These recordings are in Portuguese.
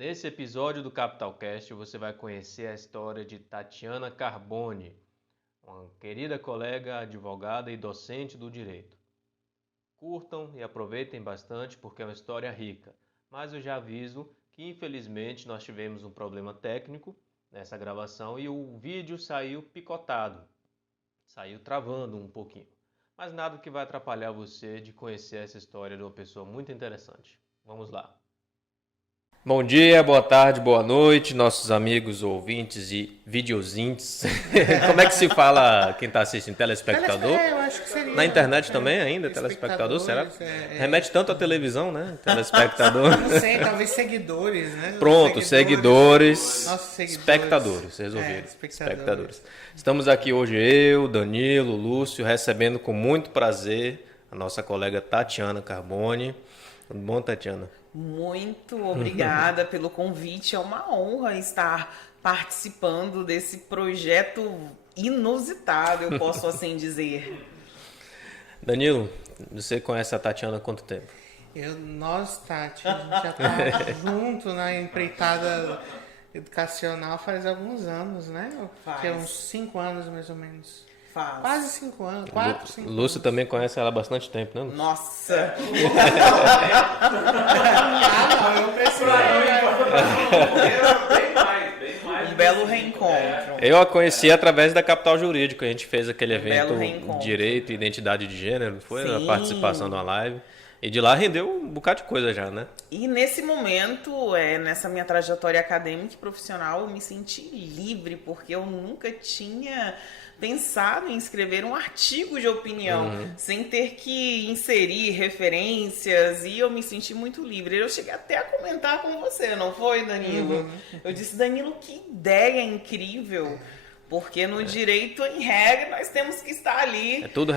Nesse episódio do Capitalcast você vai conhecer a história de Tatiana Carbone, uma querida colega advogada e docente do direito. Curtam e aproveitem bastante porque é uma história rica, mas eu já aviso que infelizmente nós tivemos um problema técnico nessa gravação e o vídeo saiu picotado, saiu travando um pouquinho. Mas nada que vai atrapalhar você de conhecer essa história de uma pessoa muito interessante. Vamos lá. Bom dia, boa tarde, boa noite, nossos amigos ouvintes e videozintes. Como é que se fala quem está assistindo? Telespectador? Eu acho que seria. Na internet também ainda, telespectador, será? Remete tanto à televisão, né? Telespectador. Não sei, talvez seguidores, né? Pronto, seguidores. Nossos seguidores. Espectadores, resolvido. Espectadores. Estamos aqui hoje eu, Danilo, Lúcio, recebendo com muito prazer a nossa colega Tatiana Carbone. Tudo bom, Tatiana? Muito obrigada pelo convite. É uma honra estar participando desse projeto inusitado, eu posso assim dizer. Danilo, você conhece a Tatiana há quanto tempo? Nós, Tati, a gente já tá junto na empreitada educacional faz alguns anos, né? Faz. Que é uns 5 anos, mais ou menos. Faz. Quase 5 anos, 4, 5 anos. Lúcio também conhece ela há bastante tempo, né, Lúcio? Nossa! Não, eu preciso. Um belo reencontro. Eu a conheci através da Capital Jurídico. A gente fez aquele belo evento reencontro. Direito e Identidade de Gênero, foi a Sim. participação numa live. E de lá rendeu um bocado de coisa já, né? E nesse momento, nessa minha trajetória acadêmica e profissional, eu me senti livre, porque eu nunca tinha pensado em escrever um artigo de opinião, sem ter que inserir referências, e eu me senti muito livre. Eu cheguei até a comentar com você, não foi, Danilo? Eu disse, Danilo, que ideia incrível! Porque no direito, em regra, nós temos que estar ali. É tudo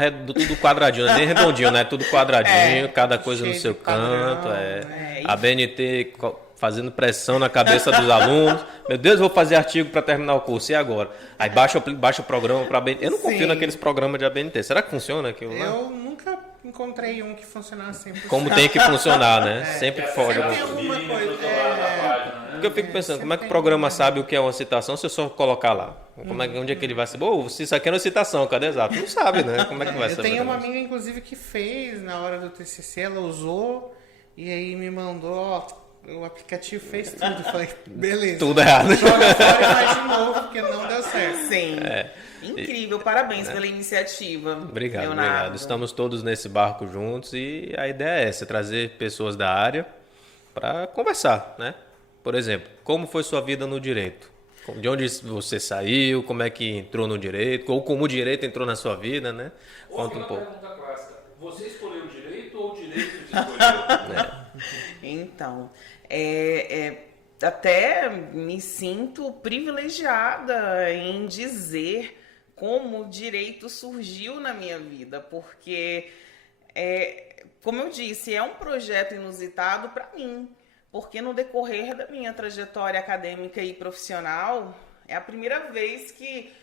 quadradinho, não é nem redondinho, né? Tudo quadradinho, cada coisa no cheio seu de padrão, canto. e- A BNT fazendo pressão na cabeça dos alunos. Meu Deus, eu vou fazer artigo para terminar o curso, e agora? Aí baixa o programa para a BNT. Eu não confio Sim. naqueles programas de ABNT. Será que funciona aquilo lá? Eu nunca encontrei um que funcionasse 100%. Como tem que funcionar, né? Sempre foge. Sempre tem alguma coisa. Porque eu fico pensando, como é que o programa sabe o que é uma citação se eu só colocar lá? Onde é que ele vai saber? Se isso aqui é uma citação, cadê exato? Não sabe, né? Como é que vai Eu saber? tenho uma amiga, inclusive, que fez na hora do TCC, ela usou e aí me mandou, ó, o aplicativo fez tudo. Eu falei, beleza. Tudo errado. Joga fora e faz de novo, porque não deu certo. Sim. Incrível, parabéns pela iniciativa. Obrigado, Leonardo. obrigado. Estamos todos nesse barco juntos e a ideia é essa, trazer pessoas da área para conversar, né? Por exemplo, como foi sua vida no direito? De onde você saiu, como é que entrou no direito, ou como o direito entrou na sua vida, né? Conta um pouco. Pergunta clássica. Você escolheu o direito ou o direito te escolheu? Então, até me sinto privilegiada em dizer como o direito surgiu na minha vida, porque, como eu disse, é um projeto inusitado para mim, porque no decorrer da minha trajetória acadêmica e profissional, é a primeira vez que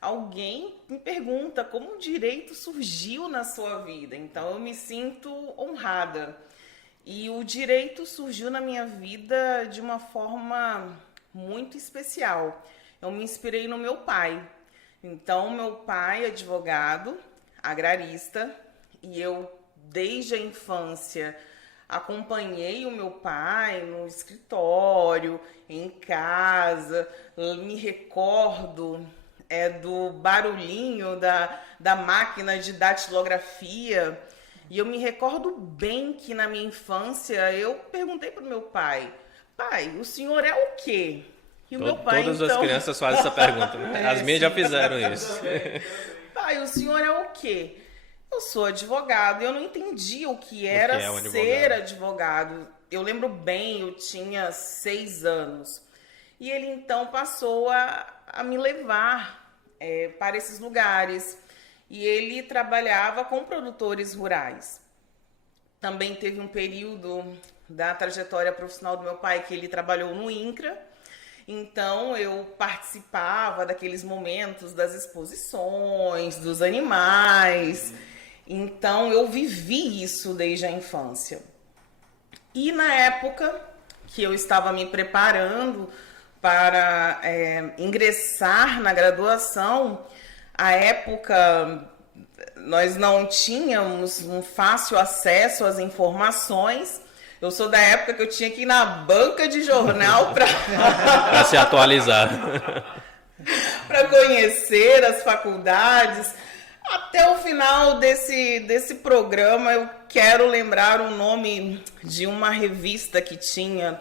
alguém me pergunta como o direito surgiu na sua vida. Então, eu me sinto honrada. E o direito surgiu na minha vida de uma forma muito especial. Eu me inspirei no meu pai. Então, meu pai é advogado, agrarista, e eu, desde a infância, acompanhei o meu pai no escritório, em casa, me recordo do barulhinho da máquina de datilografia. E eu me recordo bem que na minha infância eu perguntei para o meu pai, o senhor é o quê? E o meu pai, Todas então... as crianças fazem essa pergunta, né? As minhas já fizeram isso. Pai, o senhor é o quê? Eu sou advogado. Eu não entendi o que era é um ser advogado. Eu lembro bem, eu tinha 6 anos. E ele então passou a me levar para esses lugares. E ele trabalhava com produtores rurais. Também teve um período da trajetória profissional do meu pai que ele trabalhou no INCRA. Então, eu participava daqueles momentos das exposições, dos animais. Então, eu vivi isso desde a infância. E na época, que eu estava me preparando para ingressar na graduação, à época nós não tínhamos um fácil acesso às informações. Eu sou da época que eu tinha que ir na banca de jornal para se atualizar. Para conhecer as faculdades. Até o final desse programa, eu quero lembrar o nome de uma revista que tinha.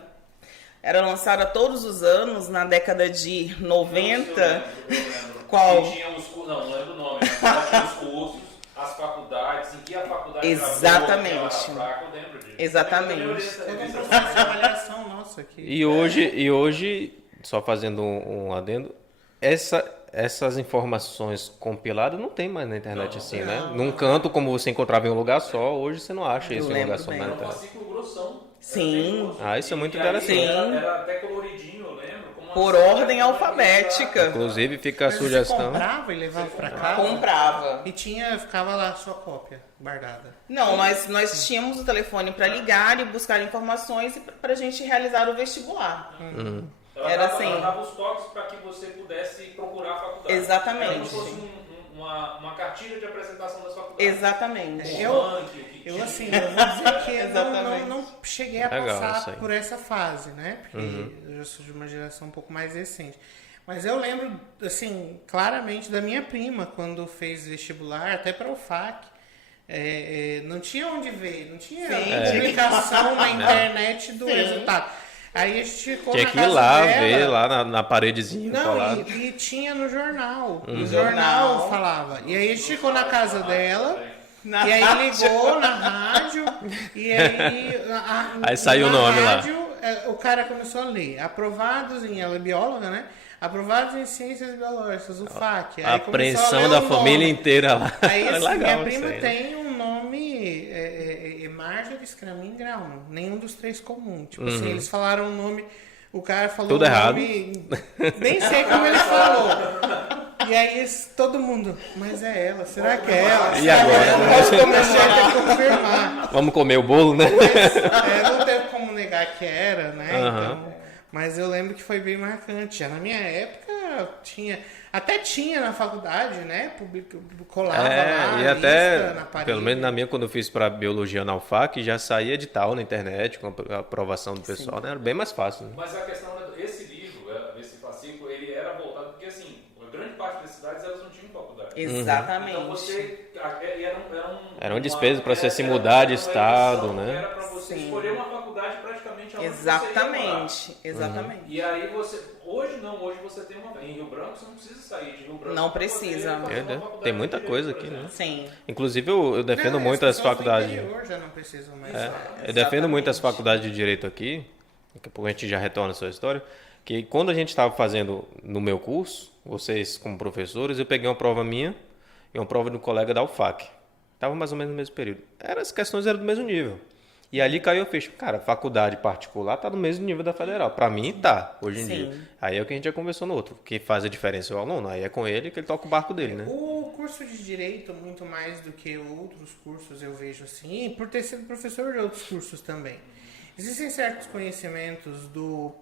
Era lançada todos os anos, na década de 90. Eu lembro. Qual? Que tinha os cursos, não lembro o nome, mas tinha os cursos, as faculdades, em que a faculdade Exatamente. era fraca, eu lembro disso. Exatamente. Eu lembro dessa Todo um revista. processo de avaliação nosso aqui. E hoje, só fazendo um adendo, essas informações compiladas não tem mais na internet assim, né? Num canto, como você encontrava em um lugar só, hoje você não acha isso em um lugar só na Era um internet. fascículo grossão. Sim. Ah, isso é muito E aí interessante. Sim. Era até coloridinho, eu lembro. com uma Por certa ordem alfabética. Inclusive fica a Mas você sugestão. comprava e levava pra casa? Comprava. E ficava lá a sua cópia guardada. Não, nós tínhamos o telefone para ligar e buscar informações para a gente realizar o vestibular. Era assim. Ela dava os toques para que você pudesse procurar a faculdade. Exatamente. Era como se fosse uma cartilha de apresentação das faculdades. Exatamente. Eu vou dizer que eu Exatamente. não cheguei a Legal, isso passar aí. por essa fase, né? Porque eu já sou de uma geração um pouco mais recente. Mas eu lembro, assim, claramente da minha prima, quando fez vestibular, até para o FAC. Não tinha onde ver, não tinha publicação na internet do resultado. Aí a gente ficou Tinha na que ir casa lá, dela. ver lá na paredezinha. Não, colado. e tinha no jornal. O Jornal. jornal falava. E aí a gente ficou na casa dela. Na E aí rádio. ligou na rádio. E aí. Aí saiu o na nome lá. rádio, o cara começou a ler. Aprovados ela é bióloga, né? Aprovados em ciências biológicas, o FAC. A Aí começou apreensão ler da o família nome. inteira lá. Aí assim, Legal minha isso prima aí, né? tem um nome Marjorie Scramin Grauman, nenhum dos três comum. Tipo assim, eles falaram o nome, o cara falou Tudo o errado. nome, nem sei como ele falou. E aí todo mundo, mas é ela, será que é ela? E Será que agora? é ela? Nós comecei a ter que confirmar. Vamos comer o bolo, né? Não teve como negar que era, né? Aham. Então, mas eu lembro que foi bem marcante. Já na minha época até tinha na faculdade, né? Colava lá, e até, lista na parede. pelo menos na minha, quando eu fiz para biologia na UFAC, já saía edital na internet, com a aprovação do pessoal, né? Era bem mais fácil. Né? Mas a questão esse livro, esse fascículo, ele era voltado porque assim, a grande parte das cidades elas não tinham faculdade. Exatamente. Então você Era uma despesa para você se mudar de estado, né? Era para você Sim. escolher uma faculdade praticamente aonde Exatamente. Exatamente. E aí hoje você tem em Rio Branco você não precisa sair de Rio Branco. Não pra precisa. fazer uma faculdade Tem muita de coisa direito, aqui, por né? Sim. Inclusive, eu defendo Não, muito as as pessoas do faculdades. interior já não precisam mais. Eu defendo muito as Exatamente. faculdades de direito aqui, daqui a pouco a gente já retorna a sua história, que quando a gente estava fazendo no meu curso, vocês como professores, eu peguei uma prova minha e uma prova de um colega da UFAC. Estava mais ou menos no mesmo período. As questões eram do mesmo nível. E ali caiu a ficha. Cara, faculdade particular tá no mesmo nível da federal. Para mim, tá, hoje em Sim. dia. Aí é o que a gente já conversou no outro. O que faz a diferença é o aluno. Aí é com ele que ele toca o barco dele, né? O curso de Direito, muito mais do que outros cursos, eu vejo assim, por ter sido professor de outros cursos também. Existem certos conhecimentos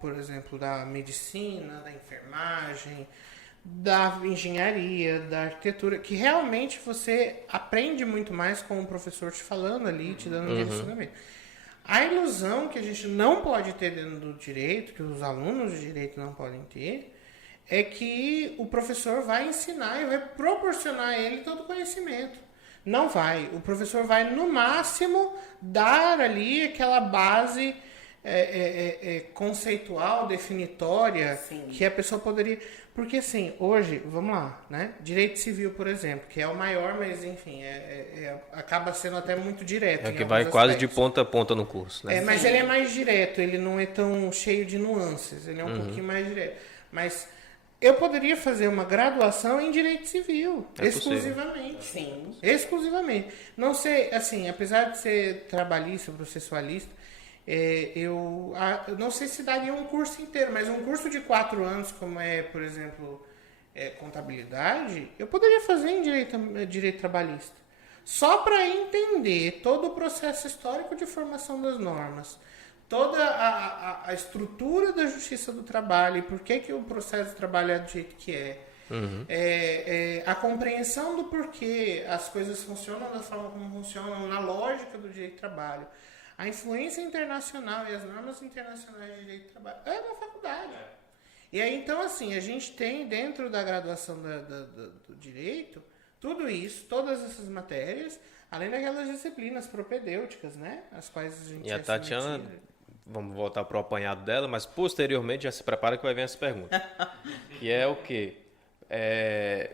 por exemplo, da medicina, da enfermagem, da engenharia, da arquitetura, que realmente você aprende muito mais com o professor te falando ali, te dando um direcionamento. A ilusão que a gente não pode ter dentro do direito, que os alunos de direito não podem ter, é que o professor vai ensinar e vai proporcionar a ele todo o conhecimento. Não vai. O professor vai, no máximo, dar ali aquela base conceitual, definitória, Sim. que a pessoa poderia... Porque, assim, hoje, vamos lá, né? Direito civil, por exemplo, que é o maior, mas, enfim, acaba sendo até muito direto. É em que vai alguns quase de aspectos. ponta a ponta no curso, né? Mas ele é mais direto, ele não é tão cheio de nuances, ele é um pouquinho mais direto. Mas eu poderia fazer uma graduação em Direito Civil, É exclusivamente. Sim. Exclusivamente. Não sei, assim, apesar de ser trabalhista, processualista, eu não sei se daria um curso inteiro, mas um curso de 4 anos, como por exemplo, contabilidade, eu poderia fazer em direito trabalhista. Só para entender todo o processo histórico de formação das normas, toda a estrutura da justiça do trabalho e por que o processo de trabalho é do jeito que é. A compreensão do porquê as coisas funcionam da forma como funcionam na lógica do direito do trabalho. A influência internacional e as normas internacionais de direito do trabalho é uma faculdade. E aí, então, assim, a gente tem dentro da graduação do direito tudo isso, todas essas matérias, além daquelas disciplinas propedêuticas, né? As quais a gente... E a Tatiana, vamos voltar para o apanhado dela, mas posteriormente já se prepara que vai vir essa pergunta. Que é o quê?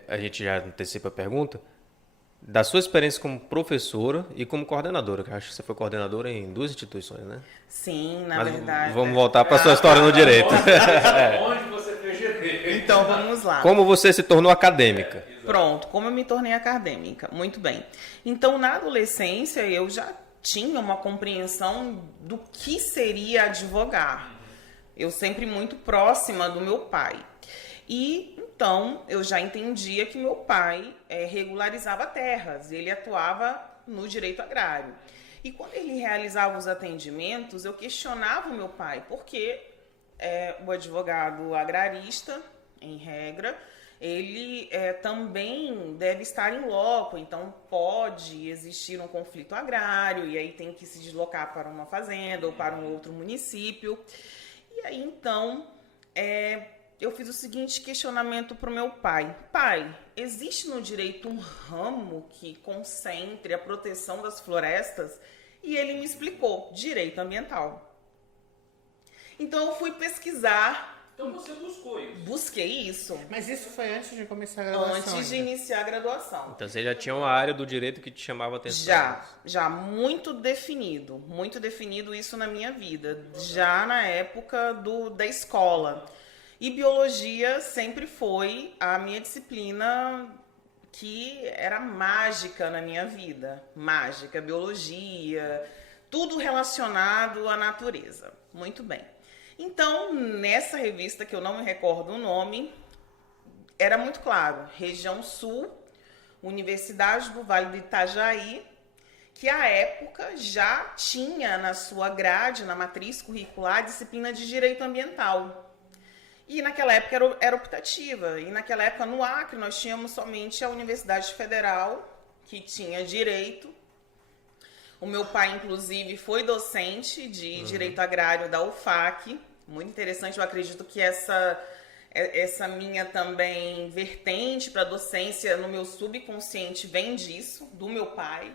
A gente já antecipa a pergunta. Da sua experiência como professora e como coordenadora, que eu acho que você foi coordenadora em 2 instituições, né? Sim, na verdade. Vamos voltar para a sua história no direito. Onde você fez direito? Então, vamos lá. Como você se tornou acadêmica? Pronto, como eu me tornei acadêmica. Muito bem. Então, na adolescência, eu já tinha uma compreensão do que seria advogar. Eu sempre muito próxima do meu pai. E, então, eu já entendia que meu pai regularizava terras. Ele atuava no direito agrário. E quando ele realizava os atendimentos, eu questionava o meu pai, porque o advogado agrarista, em regra, ele também deve estar em loco, então pode existir um conflito agrário, e aí tem que se deslocar para uma fazenda ou para um outro município. E aí, então, eu fiz o seguinte questionamento para o meu pai. Pai, existe no direito um ramo que concentre a proteção das florestas? E ele me explicou, direito ambiental. Então eu fui pesquisar. Então você buscou isso? Busquei isso. Mas isso foi antes de começar a graduação? Antes de iniciar a graduação. Então você já tinha uma área do direito que te chamava a atenção? Já muito definido isso na minha vida, já na época da escola. E biologia sempre foi a minha disciplina que era mágica na minha vida. Mágica, biologia, tudo relacionado à natureza. Muito bem. Então, nessa revista, que eu não me recordo o nome, era muito claro, Região Sul, Universidade do Vale do Itajaí, que à época já tinha na sua grade, na matriz curricular, a disciplina de Direito Ambiental. E naquela época era optativa. E naquela época, no Acre, nós tínhamos somente a Universidade Federal, que tinha direito. O meu pai, inclusive, foi docente de Direito Agrário da UFAC. Muito interessante, eu acredito que essa minha também vertente para docência no meu subconsciente vem disso, do meu pai.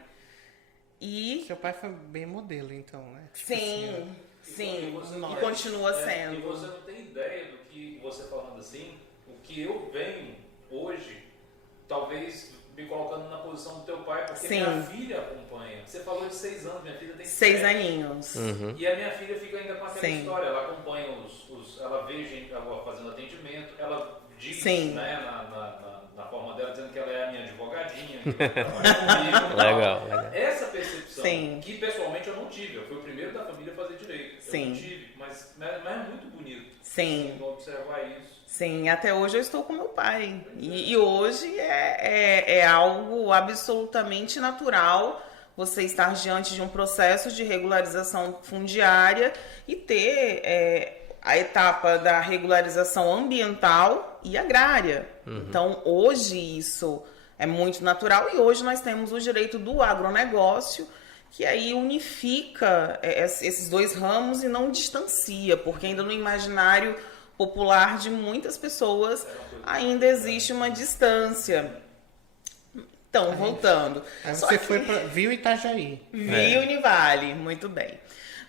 E seu pai foi bem modelo, então, né? Sim, sim, e continua sendo. E você não tem ideia do que você falando assim, o que eu venho hoje, talvez me colocando na posição do teu pai, porque minha filha acompanha. Você falou de 6 anos, minha filha tem 6 7. aninhos. E a minha filha fica ainda com aquela Sim. história, ela acompanha ela vê gente fazendo atendimento, ela diz, Sim. né, na forma dela, dizendo que ela é a minha advogadinha, que vai trabalhar comigo. Legal. Essa percepção, Sim. que pessoalmente eu não tive, eu fui o primeiro da família a fazer direito. Eu Sim. não tive, mas é muito bonito. Sim. Assim, observar isso. Sim, até hoje eu estou com meu pai. E hoje é algo absolutamente natural você estar diante de um processo de regularização fundiária e ter a etapa da regularização ambiental e agrária. Então, hoje isso é muito natural e hoje nós temos o direito do agronegócio, que aí unifica esses 2 ramos e não distancia, porque ainda no imaginário popular de muitas pessoas ainda existe uma distância. Então, voltando. Aí você foi para Viu Itajaí. Vi Univale, muito bem.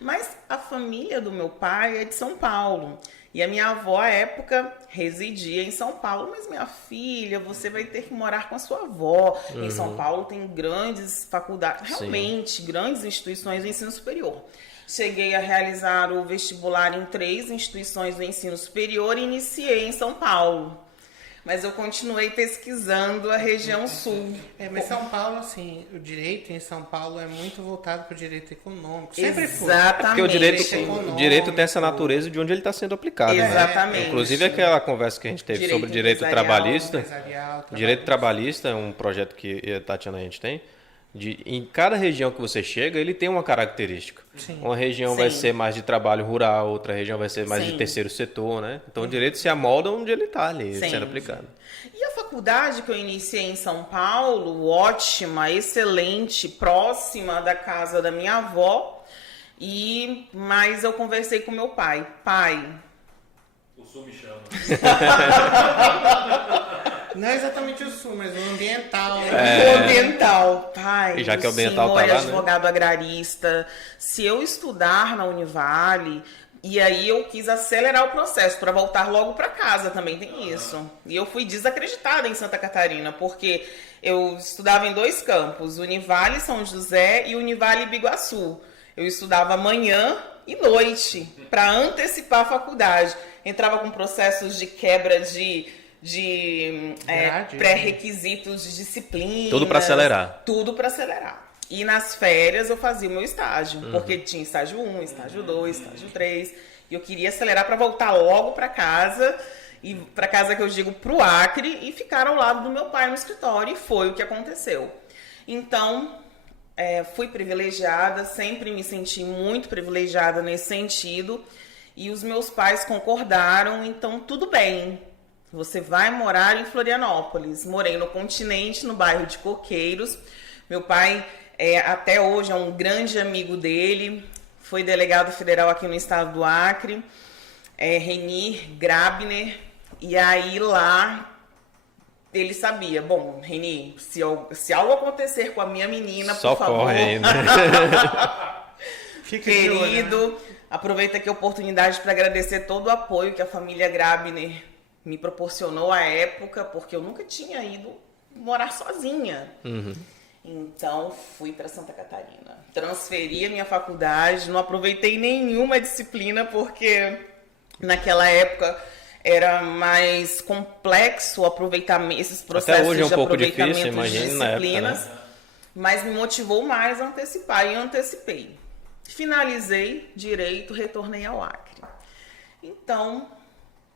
Mas a família do meu pai é de São Paulo. E a minha avó, à época, residia em São Paulo. Mas, minha filha, você vai ter que morar com a sua avó. Em São Paulo tem grandes faculdades, realmente, grandes instituições de ensino superior. Cheguei a realizar o vestibular em 3 instituições do ensino superior e iniciei em São Paulo. Mas eu continuei pesquisando a região sul. Mas São Paulo, assim, o direito em São Paulo é muito voltado para o direito econômico. Sempre foi. Exatamente. Porque o direito tem essa natureza de onde ele está sendo aplicado. Exatamente. Né? Inclusive aquela conversa que a gente teve sobre direito trabalhista. Direito trabalhista é um projeto que a Tatiana a gente tem. Em cada região que você chega, ele tem uma característica. Sim. Uma região Sim. vai ser mais de trabalho rural, outra região vai ser mais de Sim. terceiro setor, né? Então o direito se amolda onde ele está ali, Sim. sendo aplicado. E a faculdade que eu iniciei em São Paulo, ótima, excelente, próxima da casa da minha avó. Mas eu conversei com meu pai. Pai, O Sul me chama. Não é exatamente o sul, mas o ambiental. o ambiental. Pai, E já que o ambiental senhor tá é lá, né? advogado agrarista. Se eu estudar na Univale, e aí eu quis acelerar o processo para voltar logo para casa, também tem isso. E eu fui desacreditada em Santa Catarina, porque eu estudava em 2 campos, Univale São José e Univale Biguaçu. Eu estudava manhã e noite para antecipar a faculdade. Entrava com processos de quebra de pré-requisitos de disciplina. Tudo para acelerar. Tudo para acelerar. E nas férias eu fazia o meu estágio, porque tinha estágio 1, estágio 2, estágio 3. E eu queria acelerar para voltar logo para casa, e para casa que eu digo pro Acre, e ficar ao lado do meu pai no escritório. E foi o que aconteceu. Então, fui privilegiada, sempre me senti muito privilegiada nesse sentido. E os meus pais concordaram, então tudo bem. Você vai morar em Florianópolis. Morei no Continente, no bairro de Coqueiros. Meu pai, até hoje, é um grande amigo dele. Foi delegado federal aqui no estado do Acre. Reni Grabner. E aí lá, ele sabia. Bom, Reni, se algo acontecer com a minha menina, por favor... Socorre aí, né? Fica de olho, né? Querido, aproveita aqui a oportunidade para agradecer todo o apoio que a família Grabner me proporcionou à época, porque eu nunca tinha ido morar sozinha. Então, fui para Santa Catarina. Transferi a minha faculdade, não aproveitei nenhuma disciplina, porque naquela época era mais complexo o aproveitamento, esses processos Até hoje é um de pouco aproveitamento difícil, de imagina na época, disciplinas, né? mas me motivou mais a antecipar, e eu antecipei. Finalizei direito, retornei ao Acre. Então,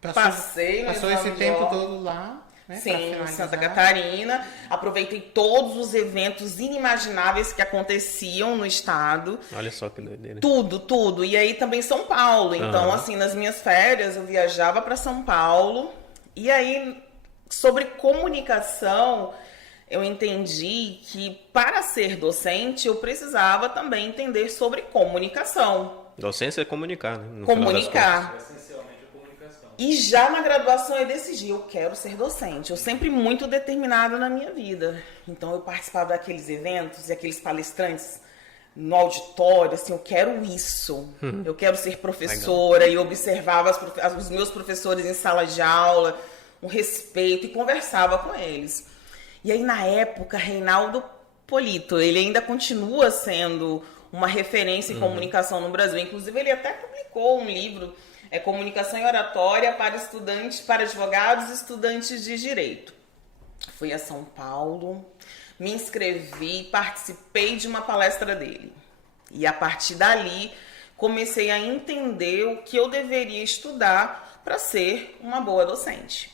passei no Passou exame esse de tempo ordem. todo lá, né? pra Sim, em finalizar. Santa Catarina. Aproveitei todos os eventos inimagináveis que aconteciam no estado. Olha só que doideira. Tudo. E aí também São Paulo. Então, assim, nas minhas férias eu viajava para São Paulo. E aí, sobre comunicação, eu entendi que para ser docente eu precisava também entender sobre comunicação. Docência é comunicar, né? No final das Comunicar. Essencialmente a comunicação. E já na graduação eu decidi, eu quero ser docente. Eu sempre muito determinada na minha vida. Então eu participava daqueles eventos e aqueles palestrantes no auditório, assim, eu quero isso. Eu quero ser professora. E eu observava os meus professores em sala de aula, um respeito, e conversava com eles. E aí na época, Reinaldo Polito, ele ainda continua sendo uma referência em comunicação no Brasil. Inclusive ele até publicou um livro, Comunicação e Oratória para estudantes, para advogados e estudantes de direito. Fui a São Paulo, me inscrevi, participei de uma palestra dele. E a partir dali, comecei a entender o que eu deveria estudar para ser uma boa docente.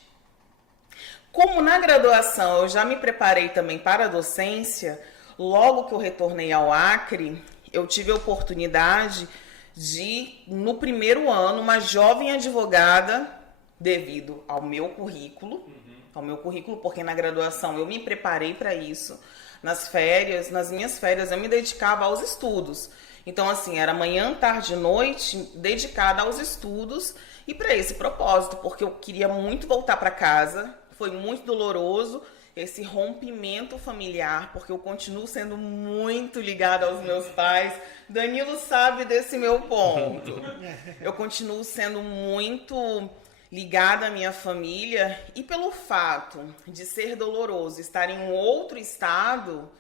Como na graduação eu já me preparei também para a docência, logo que eu retornei ao Acre, eu tive a oportunidade de, no primeiro ano, uma jovem advogada, devido ao meu currículo, porque na graduação eu me preparei para isso. Nas minhas férias, eu me dedicava aos estudos. Então, assim, era manhã, tarde e noite, dedicada aos estudos e para esse propósito, porque eu queria muito voltar para casa. Foi muito doloroso esse rompimento familiar, porque eu continuo sendo muito ligada aos meus pais. Danilo sabe desse meu ponto. Eu continuo sendo muito ligada à minha família, e pelo fato de ser doloroso estar em um outro estado,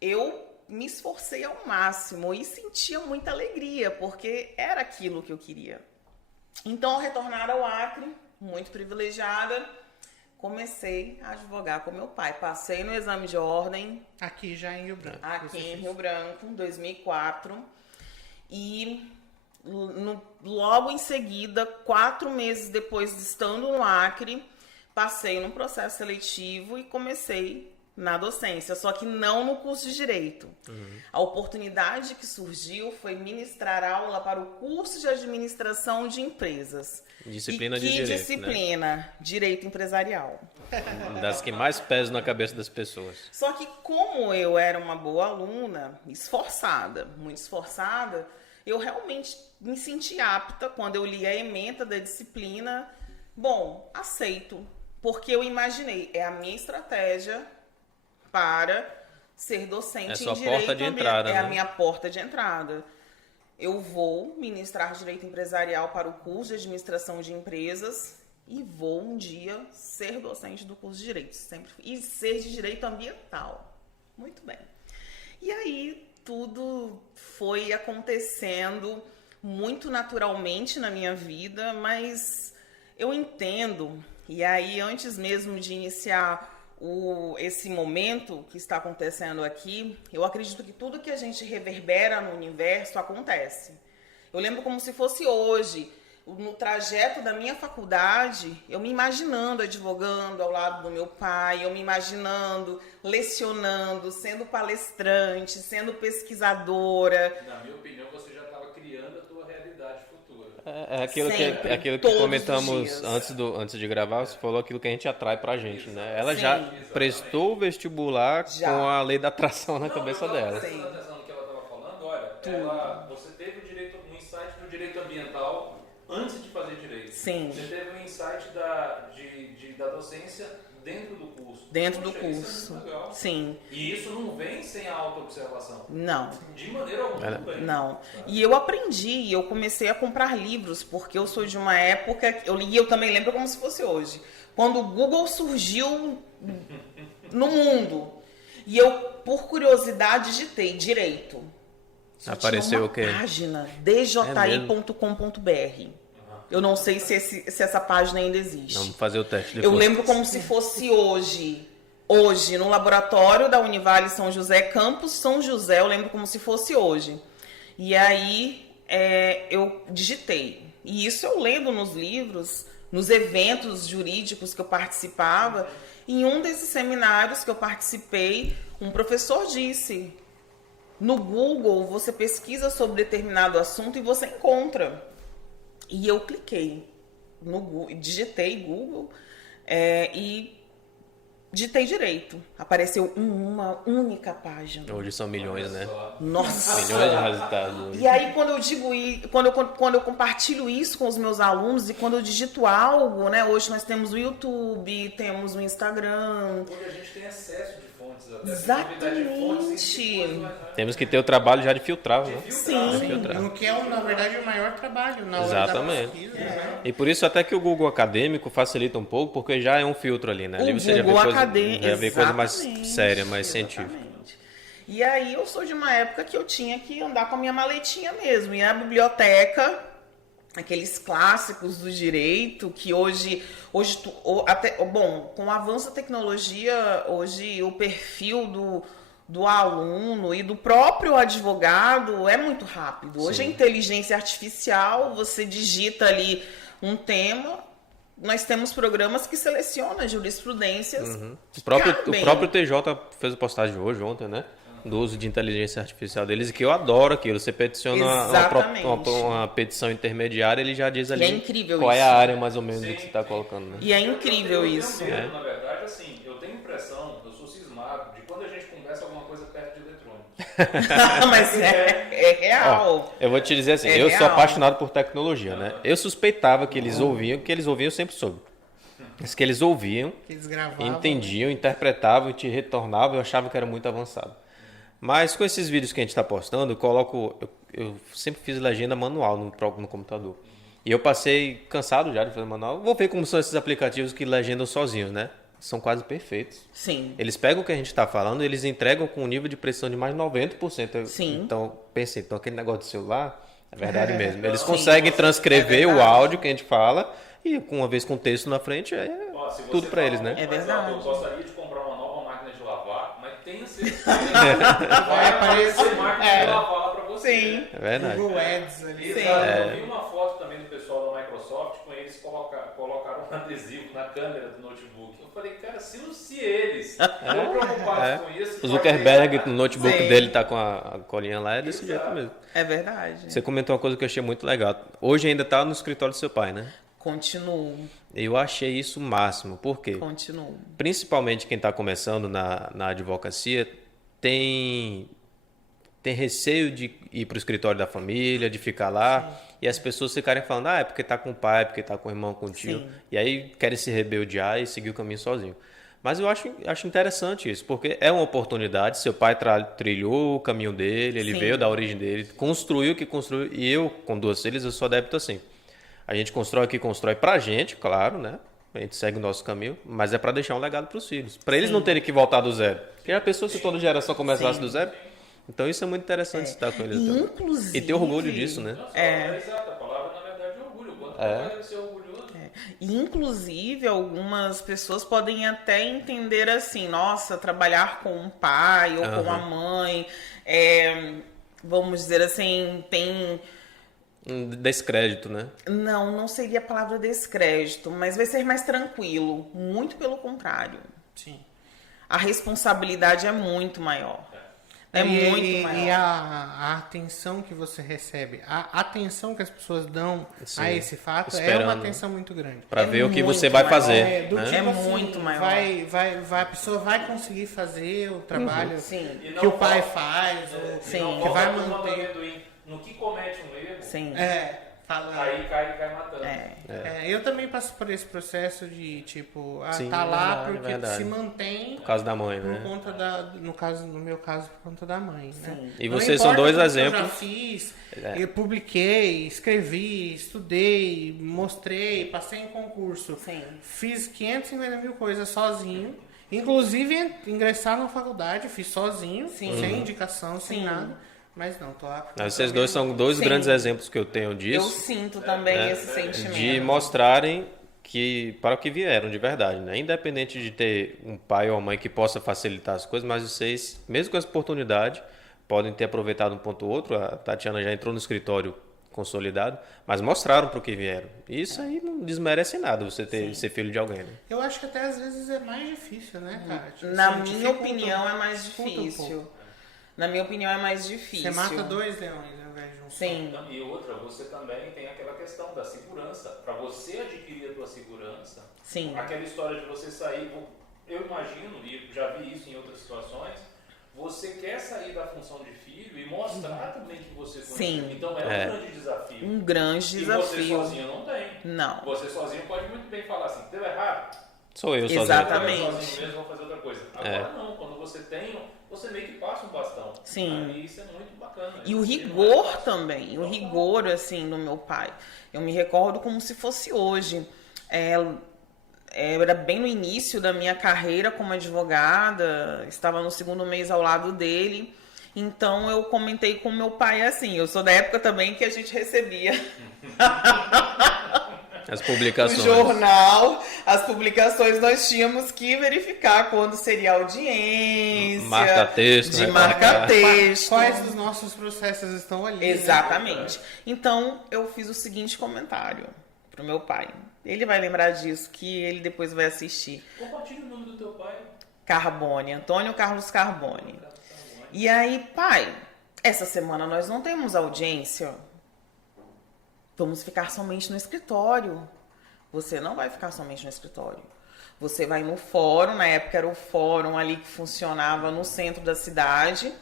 eu me esforcei ao máximo e sentia muita alegria, porque era aquilo que eu queria. Então, ao retornar ao Acre, muito privilegiada, comecei a advogar com meu pai. Passei no exame de ordem. Aqui já em Rio Branco. Aqui em Rio Branco, em 2004. E logo em seguida, 4 meses depois de estando no Acre, passei num processo seletivo e comecei na docência, só que não no curso de Direito. A oportunidade que surgiu foi ministrar aula para o curso de Administração de Empresas. Disciplina e de Direito, disciplina? Né? Direito Empresarial. Das que mais pesam na cabeça das pessoas. Só que como eu era uma boa aluna, esforçada, muito esforçada, eu realmente me senti apta quando eu li a ementa da disciplina. Bom, aceito, porque eu imaginei, é a minha estratégia para ser docente em Direito. Porta de entrada, a minha porta de entrada. Eu vou ministrar Direito Empresarial para o curso de Administração de Empresas e vou um dia ser docente do curso de Direito. Sempre. E ser de Direito Ambiental. Muito bem. E aí tudo foi acontecendo muito naturalmente na minha vida, mas eu entendo, e aí antes mesmo de iniciar esse momento que está acontecendo aqui, eu acredito que tudo que a gente reverbera no universo acontece. Eu lembro como se fosse hoje, no trajeto da minha faculdade, eu me imaginando advogando ao lado do meu pai, eu me imaginando lecionando, sendo palestrante, sendo pesquisadora. Na minha opinião, você já estava criando a tua realidade futura. É aquilo que comentamos antes de gravar, você falou aquilo que a gente atrai pra gente, né? Ela Sim, já exatamente. prestou o vestibular com a lei da atração na cabeça dela. Prestando atenção no que ela estava falando, olha, você teve um insight do direito ambiental antes de fazer direito. Sim. Você teve um insight da docência dentro do curso. Dentro Poxa, do curso. Isso é muito legal. Sim. E isso não vem sem a autoobservação. Não. De maneira alguma, não vem. Não. E eu aprendi, eu comecei a comprar livros, porque eu sou de uma época, eu também lembro como se fosse hoje, quando o Google surgiu no mundo. E eu, por curiosidade, digitei direito. Só Apareceu o quê? Página dji.com.br. Eu não sei se essa página ainda existe. Vamos fazer o teste depois. Eu lembro como se fosse hoje. Hoje, no laboratório da Univale São José, Campus São José, eu lembro como se fosse hoje. E aí eu digitei. E isso eu lendo nos livros, nos eventos jurídicos que eu participava. Em um desses seminários que eu participei, um professor disse: no Google você pesquisa sobre determinado assunto e você encontra. E eu cliquei no Google, digitei Google e digitei direito. Apareceu uma única página. Hoje são milhões, né? Nossa! Milhões de resultados. E aí quando eu digo quando eu compartilho isso com os meus alunos e quando eu digito algo, né? Hoje nós temos o YouTube, temos o Instagram. Onde a gente tem acesso de fontes até. Exatamente. Temos que ter o trabalho já de filtrar, né? Sim. Filtrar. O que é, na verdade, o maior trabalho na hora Exatamente. da pesquisa, né? E por isso até que o Google Acadêmico facilita um pouco, porque já é um filtro ali, né? Ali você já vê coisa mais séria, mais científica. E aí eu sou de uma época que eu tinha que andar com a minha maletinha mesmo, ir na biblioteca, aqueles clássicos do direito, que hoje com o avanço da tecnologia, hoje o perfil do aluno e do próprio advogado é muito rápido. Hoje a inteligência artificial, você digita ali um tema, nós temos programas que selecionam jurisprudências. O próprio TJ fez a postagem hoje, ontem, né? Do uso de inteligência artificial deles, que eu adoro aquilo. Você peticiona uma petição intermediária, ele já diz ali qual é a área mais ou menos do que você está colocando. Né? E é incrível isso. Na verdade, assim, eu tenho impressão, eu sou cismado, de quando a gente conversa alguma coisa perto de eletrônicos. Mas é real. Ó, eu vou te dizer assim, eu sou apaixonado por tecnologia, né? Eu suspeitava que eles ouviam, eu sempre soube. Mas que eles ouviam, Que eles gravavam. entendiam, interpretavam e te retornavam, eu achava que era muito avançado. Mas com esses vídeos que a gente está postando, eu sempre fiz legenda manual no computador. E eu passei cansado já de fazer manual. Vou ver como são esses aplicativos que legendam sozinhos, né? São quase perfeitos. Sim. Eles pegam o que a gente está falando e eles entregam com um nível de precisão de mais de 90%. Sim. Então, pensei, aquele negócio de celular é verdade mesmo. Eles conseguem transcrever o áudio que a gente fala e uma vez com o texto na frente tudo para eles, né? É verdade. Eu gostaria de comprar uma nova máquina de lavar, mas tenha certeza que vai aparecer máquina de lavar lá para você. você. Sim. É verdade. Google Ads ali. Exato. Sim. Eu vi uma foto também do pessoal da Microsoft com eles colocaram um adesivo na câmera do notebook. Eu falei, cara, se eles estão preocupados com isso... O Zuckerberg, vai ter- no notebook Sim. dele tá com a colinha lá, é desse Exato. jeito mesmo. É verdade. Você comentou uma coisa que eu achei muito legal. Hoje ainda tá no escritório do seu pai, né? Continuo. Eu achei isso o máximo. Por quê? Continuo. Principalmente quem está começando na advocacia tem receio de ir para o escritório da família, de ficar lá, e as pessoas ficarem falando, é porque tá com o pai, porque tá com o irmão, com o tio, Sim. e aí querem se rebeldear e seguir o caminho sozinho. Mas eu acho interessante isso, porque é uma oportunidade, seu pai trilhou o caminho dele, ele Sim. veio da origem dele, construiu o que construiu, e eu, com 2 filhos, eu sou adepto assim. A gente constrói o que constrói pra gente, claro, né? A gente segue o nosso caminho, mas é para deixar um legado para os filhos. Para eles não terem que voltar do zero. Porque a pessoa, se toda geração começasse do zero, então isso é muito interessante estar com eles. E, então. inclusive... E ter orgulho disso, né? Nossa, é exato. A palavra, na verdade, é orgulho. Quanto mais deve ser orgulhoso. E, inclusive, algumas pessoas podem até entender assim, nossa, trabalhar com um pai ou com a mãe, vamos dizer assim, tem... Um descrédito, né? Não seria a palavra descrédito, mas vai ser mais tranquilo. Muito pelo contrário. Sim. A responsabilidade é muito maior. É muito maior. E a atenção que você recebe, a atenção que as pessoas dão Sim, a esse fato é esperando. uma atenção muito grande. Para É ver o que muito você vai maior. fazer. Do né? tipo É assim, muito maior. a pessoa vai conseguir fazer o trabalho Sim. E que o não pai falta- faz, ou Sim. Não que falta vai a turma do manter. amendoim. No que comete um erro, Sim. Fala. aí cai matando. Eu também passo por esse processo de tipo, Sim, tá lá verdade, porque verdade. se mantém Por causa da mãe, por né? conta no meu caso, por conta da mãe, né? Sim. E Não vocês são importa dois tudo que exemplos. Eu já fiz, eu publiquei, escrevi, estudei, mostrei, passei em concurso. Sim. Fiz 550 mil coisas sozinho. Inclusive, ingressar na faculdade, fiz sozinho, Sim. sem indicação, sem Sim. nada. Mas não, tô lá. Mas vocês dois são 2 Sim. grandes exemplos que eu tenho Eu disso. sinto também esse sentimento. De mostrarem que para o que vieram de verdade, né? Independente de ter um pai ou uma mãe que possa facilitar as coisas, mas vocês, mesmo com essa oportunidade, podem ter aproveitado um ponto ou outro. A Tatiana já entrou no escritório consolidado, mas mostraram para o que vieram. E isso aí não desmerece nada você ser filho de alguém, né? Eu acho que até às vezes é mais difícil, né, cara? Tipo, Na assim, minha dificulta- opinião, é mais dificulta um difícil. pouco. Na minha opinião, é mais difícil. Você mata 2 leões ao invés de um só. Sim. Então, e outra, você também tem aquela questão da segurança. Para você adquirir a tua segurança, Sim. aquela história de você sair, eu imagino, e já vi isso em outras situações, você quer sair da função de filho e mostrar também que você Sim. conhece. Então é um grande desafio. Um grande E você desafio. sozinho não tem. Não. Você sozinho pode muito bem falar assim, deu errado. Sou eu sozinho. Exatamente. Eu sozinho mesmo vou fazer outra coisa. Agora não, quando você tem, você meio que passa um bastão. Sim. E isso é muito bacana. E o Isso rigor não é fácil. também, o rigor, assim, do meu pai. Eu me recordo como se fosse hoje. Era bem no início da minha carreira como advogada, estava no 2º mês ao lado dele. Então eu comentei com meu pai assim, eu sou da época também que a gente recebia As o publicações. jornal, as publicações nós tínhamos que verificar quando seria a audiência, Marca-texto, de reportagem. marca-texto. Quais dos nossos processos estão ali? né? Exatamente. Então, eu fiz o seguinte comentário pro meu pai. Ele vai lembrar disso, que ele depois vai assistir. Compartilha o nome do teu pai. Carbone, Antônio Carlos Carbone. E aí, pai, essa semana nós não temos audiência. Vamos ficar somente no escritório. Você não vai ficar somente no escritório. Você vai no fórum, na época era o fórum ali que funcionava no centro da cidade.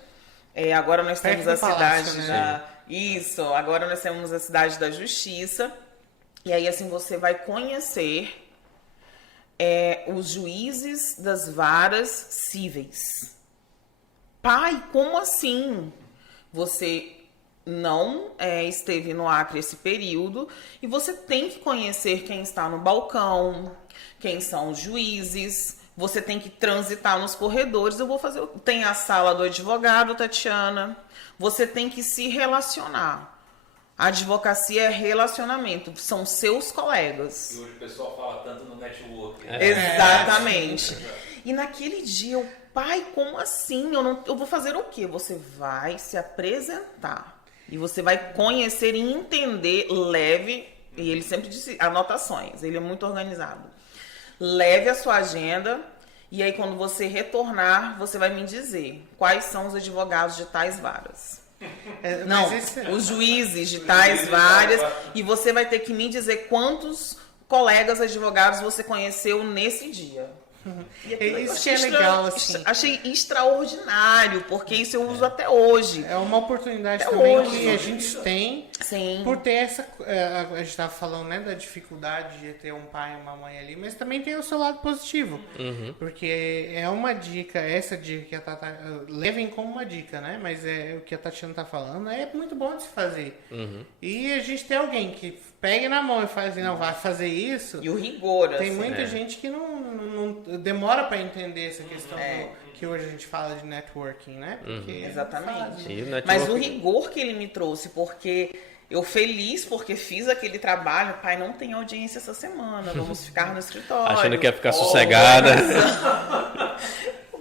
Agora nós temos Perto a do cidade palácio, da... Isso, agora nós temos a cidade da Justiça. E aí, assim, você vai conhecer os juízes das varas cíveis. Pai, como assim? Você não esteve no Acre esse período e você tem que conhecer quem está no balcão, quem são os juízes, você tem que transitar nos corredores. Eu vou fazer. Tem a sala do advogado, Tatiana. Você tem que se relacionar. A advocacia é relacionamento, são seus colegas. E hoje o pessoal fala tanto no network. Exatamente. E naquele dia, pai, como assim? Eu vou fazer o quê? Você vai se apresentar. E você vai conhecer e entender, leve, e ele sempre disse anotações, ele é muito organizado. Leve a sua agenda, e aí quando você retornar, você vai me dizer quais são os advogados de tais varas. Não, os juízes de tais varas, e você vai ter que me dizer quantos colegas advogados você conheceu nesse dia. Isso é legal, assim. Achei extraordinário, porque isso eu uso até hoje. É uma oportunidade até também hoje. que a gente tem. Sim. Por ter essa... A gente estava falando, né, da dificuldade de ter um pai e uma mãe ali, mas também tem o seu lado positivo. Porque é uma dica, essa dica que a Tata... Levem como uma dica, né? Mas o que a Tatiana tá falando é muito bom de se fazer. E a gente tem alguém que pegue na mão e faz assim, não, vai fazer isso. E o rigor, Tem assim. muita gente que não demora para entender essa questão que hoje a gente fala de networking, né? Porque exatamente. Mas o rigor que ele me trouxe, porque eu feliz porque fiz aquele trabalho, pai, não tem audiência essa semana, vamos ficar no escritório. Achando que ia ficar sossegada.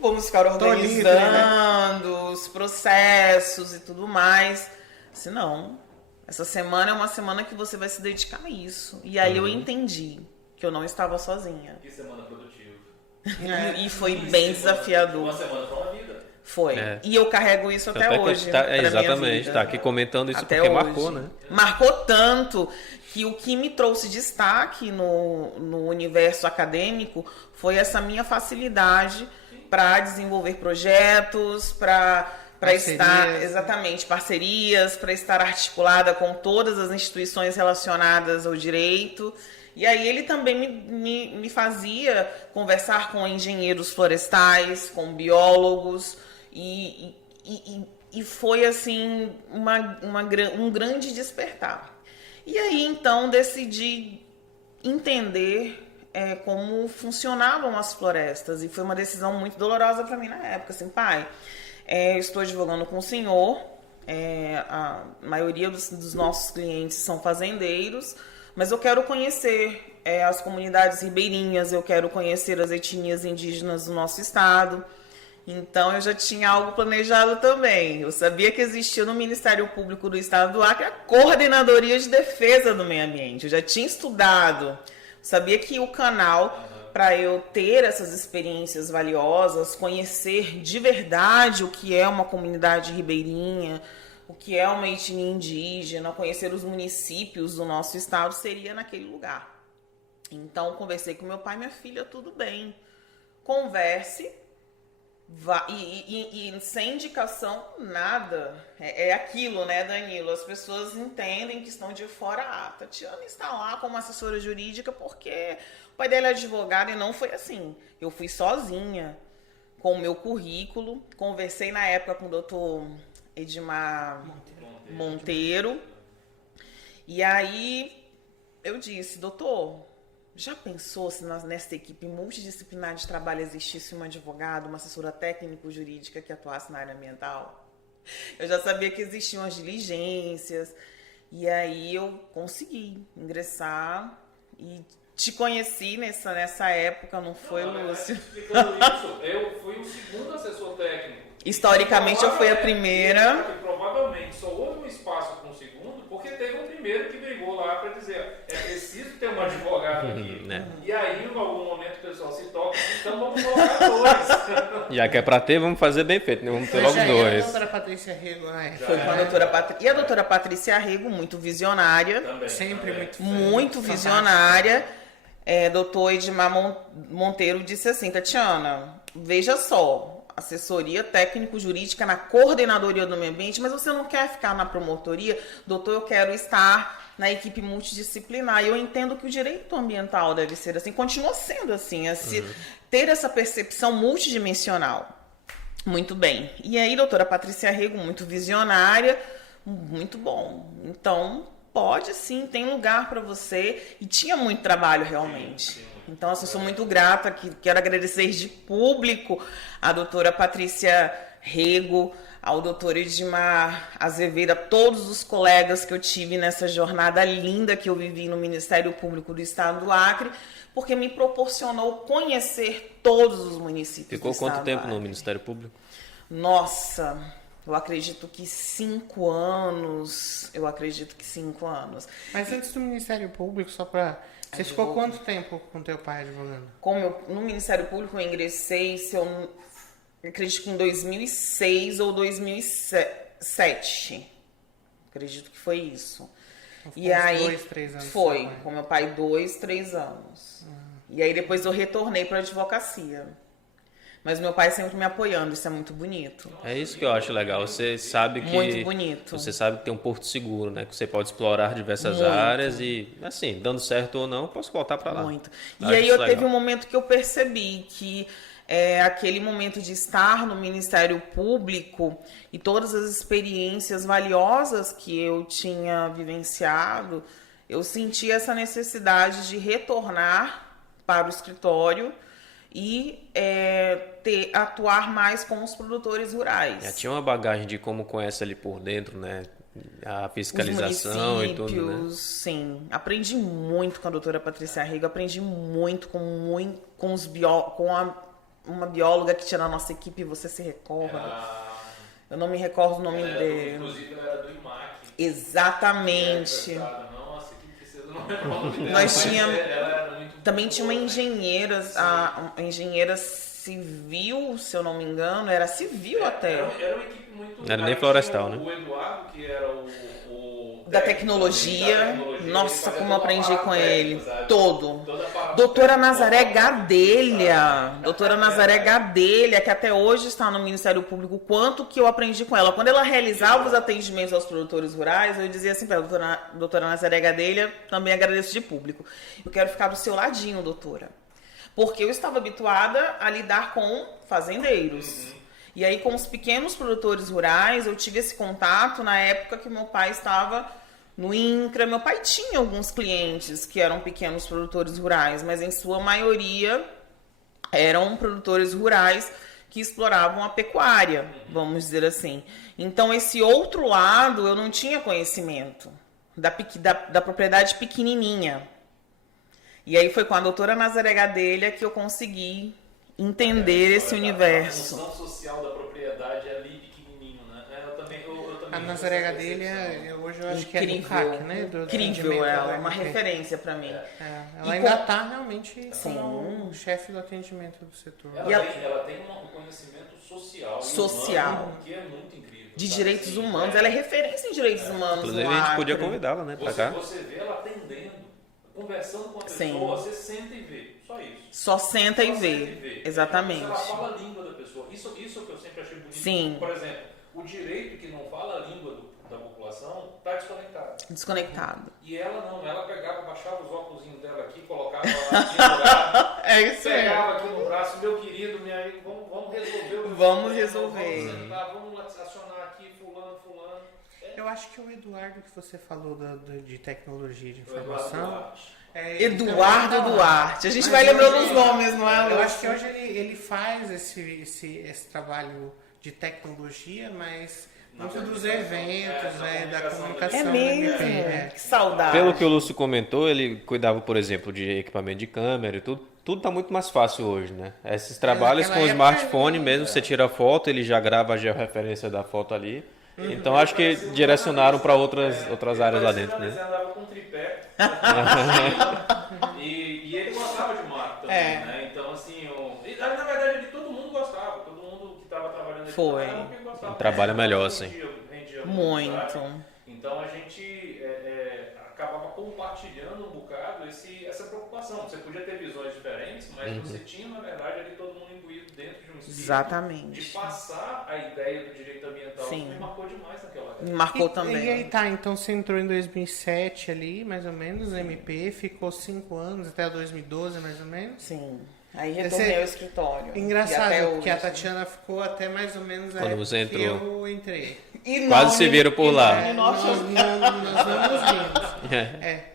Vamos ficar organizando os processos e tudo mais. Se não, essa semana é uma semana que você vai se dedicar a isso. E aí eu entendi que eu não estava sozinha. Que semana produtiva. E foi bem desafiador. Uma semana para uma vida. Foi. E eu carrego isso até hoje. Exatamente, tá aqui comentando isso até porque hoje. marcou, né? Marcou tanto que o que me trouxe destaque no universo acadêmico foi essa minha facilidade para desenvolver projetos, para estar, exatamente, parcerias, para estar articulada com todas as instituições relacionadas ao direito. E aí ele também me fazia conversar com engenheiros florestais, com biólogos, e foi assim um grande despertar. E aí então decidi entender como funcionavam as florestas, e foi uma decisão muito dolorosa para mim na época, assim, pai, estou advogando com o senhor, a maioria dos nossos clientes são fazendeiros, mas eu quero conhecer as comunidades ribeirinhas, eu quero conhecer as etnias indígenas do nosso estado. Então eu já tinha algo planejado também. Eu sabia que existia no Ministério Público do Estado do Acre a Coordenadoria de Defesa do Meio Ambiente. Eu já tinha estudado, sabia que o canal, para eu ter essas experiências valiosas, conhecer de verdade o que é uma comunidade ribeirinha, o que é uma etnia indígena, conhecer os municípios do nosso estado, seria naquele lugar. Então, conversei com meu pai, minha filha, tudo bem. Converse, e sem indicação, nada. É aquilo, né, Danilo? As pessoas entendem que estão de fora. Tatiana está lá como assessora jurídica porque o pai dela é advogado, e não foi assim. Eu fui sozinha, com o meu currículo, conversei na época com o doutor Edmar Monteiro. E aí eu disse, doutor, já pensou se nessa equipe multidisciplinar de trabalho existisse um advogado, uma assessora técnico-jurídica que atuasse na área ambiental? Eu já sabia que existiam as diligências. E aí eu consegui ingressar e te conheci nessa época, não foi, Lúcio? Explicando isso, eu fui o segundo assessor técnico. Historicamente eu fui a primeira. Provavelmente só houve um espaço com o segundo, porque teve um primeiro que brigou lá para dizer, é preciso ter um advogado aqui. Né? E aí, em algum momento, o pessoal se toca, então vamos colocar dois. Já que é para ter, vamos fazer bem feito, né? Vamos ter logo dois. A doutora Patrícia Rego, né? Foi com a doutora Patrícia. E a doutora Patrícia Rego, muito visionária. Também, Sempre muito visionária. Doutor Edmar Monteiro disse assim, Tatiana, veja só, assessoria técnico-jurídica na coordenadoria do meio ambiente, mas você não quer ficar na promotoria? Doutor, eu quero estar na equipe multidisciplinar. E eu entendo que o direito ambiental deve ser assim, continua sendo assim, ter essa percepção multidimensional. Muito bem. E aí, doutora Patrícia Rego, muito visionária, muito bom. Então, pode sim, tem lugar para você. E tinha muito trabalho realmente. Então, assim, sou muito grata, quero agradecer de público a doutora Patrícia Rego, ao doutor Edmar Azevedo, a todos os colegas que eu tive nessa jornada linda que eu vivi no Ministério Público do Estado do Acre, porque me proporcionou conhecer todos os municípios Ficou do Estado quanto tempo do Acre. no Ministério Público? Nossa, Eu acredito que 5 anos. Mas antes do Ministério Público, só pra... Você ficou quanto tempo com teu pai advogando? No Ministério Público eu ingressei, eu acredito que em 2006 ou 2007. Acredito que foi isso. E aí 2, 3 anos. Foi, com meu pai 2, 3 anos. E aí depois eu retornei para a advocacia. Mas meu pai sempre me apoiando, isso é muito bonito. É isso que eu acho legal. Você sabe que... Muito bonito. Você sabe que tem um porto seguro, né? Que você pode explorar diversas áreas e, assim, dando certo ou não, posso voltar para lá. Muito. E aí teve um momento que eu percebi que aquele momento de estar no Ministério Público e todas as experiências valiosas que eu tinha vivenciado, eu senti essa necessidade de retornar para o escritório e atuar mais com os produtores rurais. Já tinha uma bagagem de como conhece ali por dentro, né? A fiscalização e tudo, né? Sim. Aprendi muito com a doutora Patrícia Rego, aprendi muito com uma bióloga que tinha na nossa equipe, você se recorda? Eu não me recordo o nome dele. Inclusive, ela era do IMAC. Exatamente. Nossa, que precisa, não lembro o nome dela. Nós tínhamos... Também muito tinha uma engenheira, a engenheira civil, se eu não me engano, era civil até. Era uma equipe muito... Não era nem florestal, né? O Eduardo, que era o da tecnologia. Nossa, como eu aprendi com ele. Doutora Nazaré Gadelha. Doutora Nazaré Gadelha, que até hoje está no Ministério Público. Quanto que eu aprendi com ela. Quando ela realizava os atendimentos aos produtores rurais, eu dizia assim para a doutora Nazaré Gadelha, também agradeço de público. Eu quero ficar do seu ladinho, doutora. Porque eu estava habituada a lidar com fazendeiros. E aí, com os pequenos produtores rurais, eu tive esse contato na época que meu pai estava no INCRA. Meu pai tinha alguns clientes que eram pequenos produtores rurais, mas em sua maioria eram produtores rurais que exploravam a pecuária, vamos dizer assim. Então, esse outro lado eu não tinha conhecimento da propriedade pequenininha. E aí foi com a doutora Nazaré Gadelha que eu consegui entender esse universo. A função social da propriedade é ali pequenininho, né? Eu também a Nazaré Gadelha, hoje eu acho que é do CAC, né? Incrível, ela é uma referência para mim. Ela ainda está realmente como chefe do atendimento do setor. Ela tem um conhecimento social. Humano, que é muito incrível. De direitos humanos, ela é referência em direitos humanos. Inclusive, a gente podia convidá-la, né, para cá. Você vê ela atendendo, conversando com a pessoa, você senta e vê. Só isso. Só senta e vê. Exatamente. Ela fala a língua da pessoa. Isso que eu sempre achei bonito. Sim. Por exemplo, o direito que não fala a língua da população está desconectado. E ela não. Ela pegava, baixava os óculos dela aqui, colocava lá aqui no braço. É isso pegava aqui no braço, meu querido, vamos resolver. Vamos resolver. Vamos acionar aqui fulano. Eu acho que o Eduardo que você falou de tecnologia de informação... Eduardo Duarte. A gente vai lembrando os nomes, não é? Eu acho que hoje ele faz esse trabalho de tecnologia, mas muito dos eventos, né, da comunicação. É mesmo? Que saudade. Pelo que o Lúcio comentou, ele cuidava, por exemplo, de equipamento de câmera e tudo. Tudo está muito mais fácil hoje, né? Esses trabalhos com o smartphone mesmo, você tira a foto, ele já grava a georreferência da foto ali. Então acho que direcionaram para outras áreas lá dentro, né? Ele andava com tripé e ele gostava de marca também, né? Então assim, na verdade todo mundo gostava, todo mundo que estava trabalhando aqui gostava. Um trabalho melhor, assim. Rendia muito. Então a gente acabava compartilhando um bocado essa preocupação. Você podia ter visões diferentes, mas você tinha, na verdade, ali todo mundo incluído dentro de um espírito. Exatamente. De passar a ideia do direito ambiental. Sim. Isso me marcou demais naquela época. Me marcou também. E aí tá, então você entrou em 2007 ali, mais ou menos, no MP, ficou 5 anos, até 2012 mais ou menos. Sim. Aí retornei ao escritório. Engraçado, porque a Tatiana ficou até mais ou menos a época que eu entrei. Quase se viram por lá. Nós não nos vimos.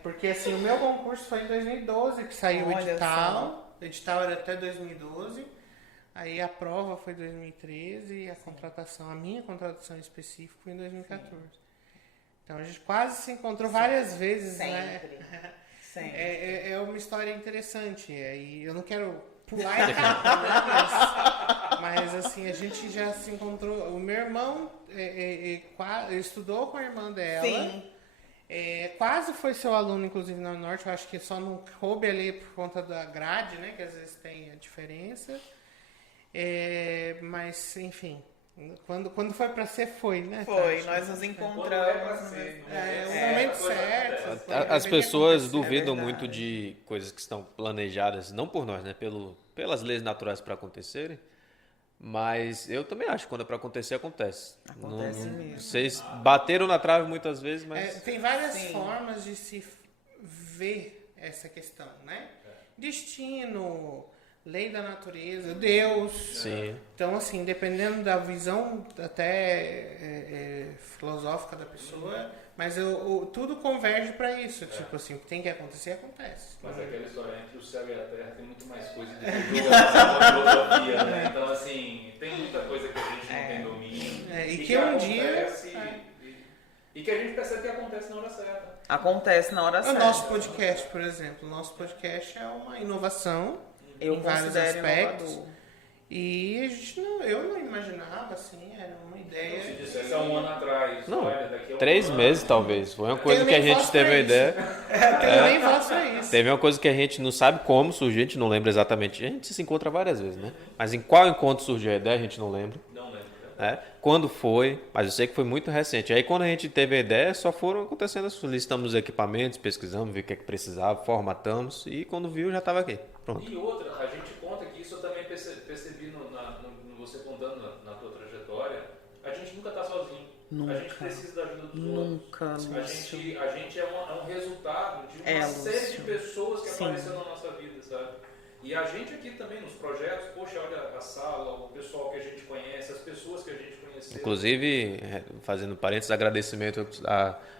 Porque assim, o meu concurso foi em 2012 que saiu o edital. O edital era até 2012. Aí a prova foi em 2013 e a minha contratação específica foi em 2014. Então a gente quase se encontrou várias vezes, né? Sempre. É uma história interessante. E eu não quero pular etapa, né? Mas assim, a gente já se encontrou. O meu irmão estudou com a irmã dela. Sim. Quase foi seu aluno, inclusive, na Norte. Eu acho que só não coube ali por conta da grade, né? Que às vezes tem a diferença. Mas, enfim. Quando foi pra ser, foi, né? Foi, nós nos encontramos. O momento certo. As pessoas duvidam muito de coisas que estão planejadas, não por nós, né? Pelas leis naturais para acontecerem. Mas eu também acho que quando é para acontecer, acontece. Acontece mesmo. Vocês bateram na trave muitas vezes, mas... Tem várias formas de se ver essa questão, né? Destino, lei da natureza, Deus. Sim. Então, assim, dependendo da visão até filosófica da pessoa, mas tudo converge para isso. Tipo assim, o que tem que acontecer, acontece. Mas aquela história entre o céu e a terra tem muito mais coisa do que filosofia, né? Então, assim, tem muita coisa que a gente não tem domínio. E que um dia... E que a gente percebe que acontece na hora certa. Acontece na hora certa. O nosso podcast, por exemplo. O nosso podcast é uma inovação Eu em vários considero aspectos. inovador. E eu não imaginava, assim, era uma ideia... Se dissesse há um ano atrás, Não, olha, daqui a 3 ano, meses talvez. Foi uma coisa que a gente teve a ideia. Tenho nem voz pra isso. Teve uma coisa que a gente não sabe como surgiu, a gente não lembra exatamente. A gente se encontra várias vezes, né? Mas em qual encontro surgiu a ideia, a gente não lembra. Não lembro. Quando foi, mas eu sei que foi muito recente. Aí quando a gente teve a ideia, só foram acontecendo as coisas. Listamos os equipamentos, pesquisamos, vimos o que é que precisava, formatamos e quando viu já estava aqui. Pronto. E outra, a gente conta que isso eu também percebi no você contando na tua trajetória, a gente nunca está sozinho. Nunca. A gente precisa da ajuda dos Nunca, outros. A gente é um resultado de uma série de pessoas que apareceram na nossa vida, sabe? E a gente aqui também nos projetos, poxa, olha a sala, o pessoal que a gente conhece, as pessoas que a gente conheceu. Inclusive, fazendo parênteses, agradecimento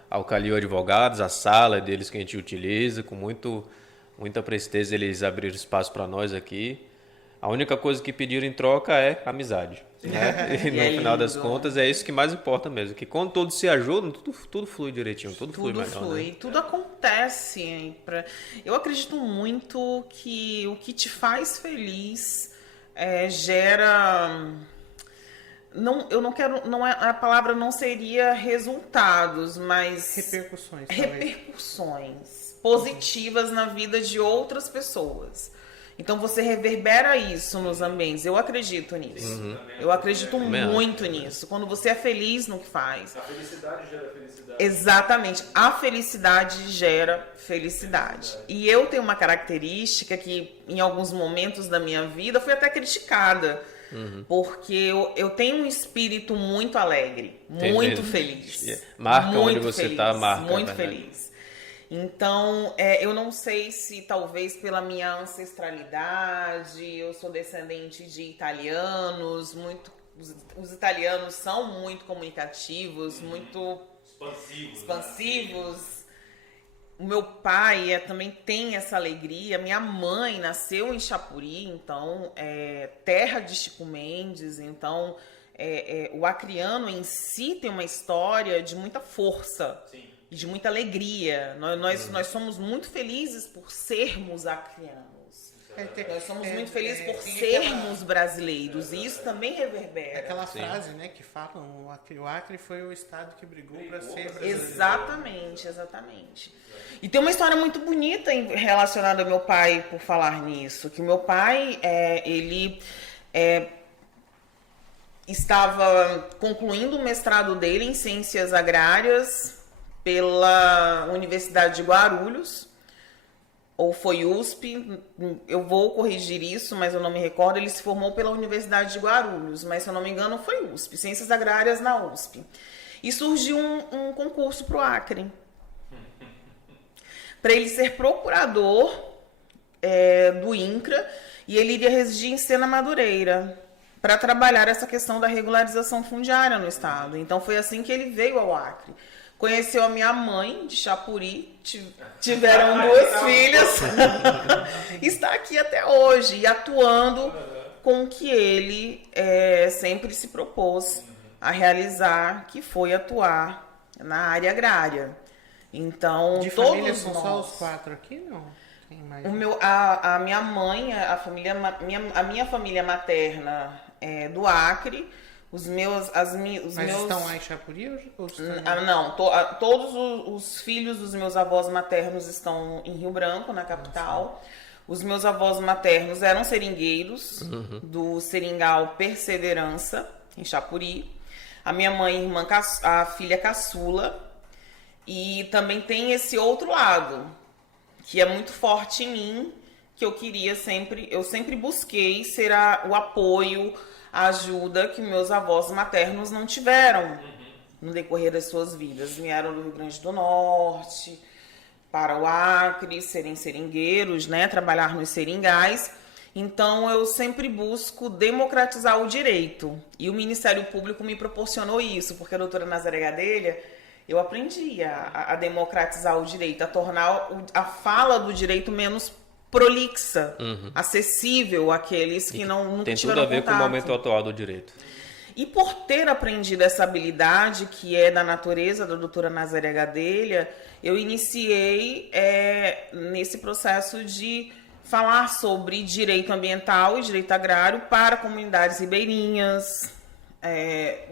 ao Calil Advogados, a sala deles que a gente utiliza, com muita presteza eles abriram espaço para nós aqui. A única coisa que pediram em troca é amizade. Né? E no final das contas é isso que mais importa mesmo. Que quando todos se ajudam, tudo flui direitinho, tudo flui melhor. Flui, né? tudo acontece. Eu acredito muito que o que te faz feliz gera... eu não quero... a palavra não seria resultados, mas... Repercussões positivas na vida de outras pessoas. Então você reverbera isso nos ambientes. Eu acredito nisso. Eu acredito muito nisso. Quando você é feliz no que faz. A felicidade gera felicidade. Exatamente. A felicidade gera felicidade. E eu tenho uma característica que em alguns momentos da minha vida foi até criticada. Porque eu tenho um espírito muito alegre, muito feliz. Marca muito onde você está, marca. Muito feliz. Então, eu não sei se talvez pela minha ancestralidade, eu sou descendente de italianos, os italianos são muito comunicativos, muito expansivos. O meu pai também tem essa alegria. Minha mãe nasceu em Chapuri, então, terra de Chico Mendes. Então, o acriano em si tem uma história de muita força. Sim. De muita alegria. Nós somos muito felizes por sermos acrianos. Nós somos muito felizes por sermos brasileiros. E isso também reverbera. Aquela frase, né, que falam, o Acre foi o estado que brigou para ser brasileiro. Exatamente. E tem uma história muito bonita relacionada ao meu pai por falar nisso. Que o meu pai, ele estava concluindo o mestrado dele em Ciências Agrárias pela Universidade de Guarulhos, ou foi USP, eu vou corrigir isso, mas eu não me recordo. Ele se formou pela Universidade de Guarulhos, mas se eu não me engano foi USP, Ciências Agrárias na USP. E surgiu um concurso para o Acre, para ele ser procurador do INCRA, e ele iria residir em Sena Madureira, para trabalhar essa questão da regularização fundiária no estado. Então foi assim que ele veio ao Acre. Conheceu a minha mãe de Chapuri, tiveram 2 filhas, está aqui até hoje e atuando com o que ele sempre se propôs a realizar, que foi atuar na área agrária. Então, de todos família são nós... só os 4 aqui, não? A minha mãe, a minha família materna é do Acre. Mas estão lá em Chapuri ou estão... Não, todos os filhos dos meus avós maternos estão em Rio Branco, na capital. Os meus avós maternos eram seringueiros, do Seringal Perseverança, em Chapuri. A minha mãe, a filha caçula. E também tem esse outro lado, que é muito forte em mim, que eu sempre busquei ser o apoio, a ajuda que meus avós maternos não tiveram no decorrer das suas vidas. Vieram do Rio Grande do Norte para o Acre, serem seringueiros, né, trabalhar nos seringais. Então eu sempre busco democratizar o direito. E o Ministério Público me proporcionou isso, porque a doutora Nazaré Gadelha, eu aprendi a democratizar o direito, a tornar a fala do direito menos prolixa, acessível àqueles que nunca tem tiveram tudo a ver contato. com o momento atual do direito. E por ter aprendido essa habilidade, que é da natureza da doutora Nazaré Gadelha, eu iniciei nesse processo de falar sobre direito ambiental e direito agrário para comunidades ribeirinhas,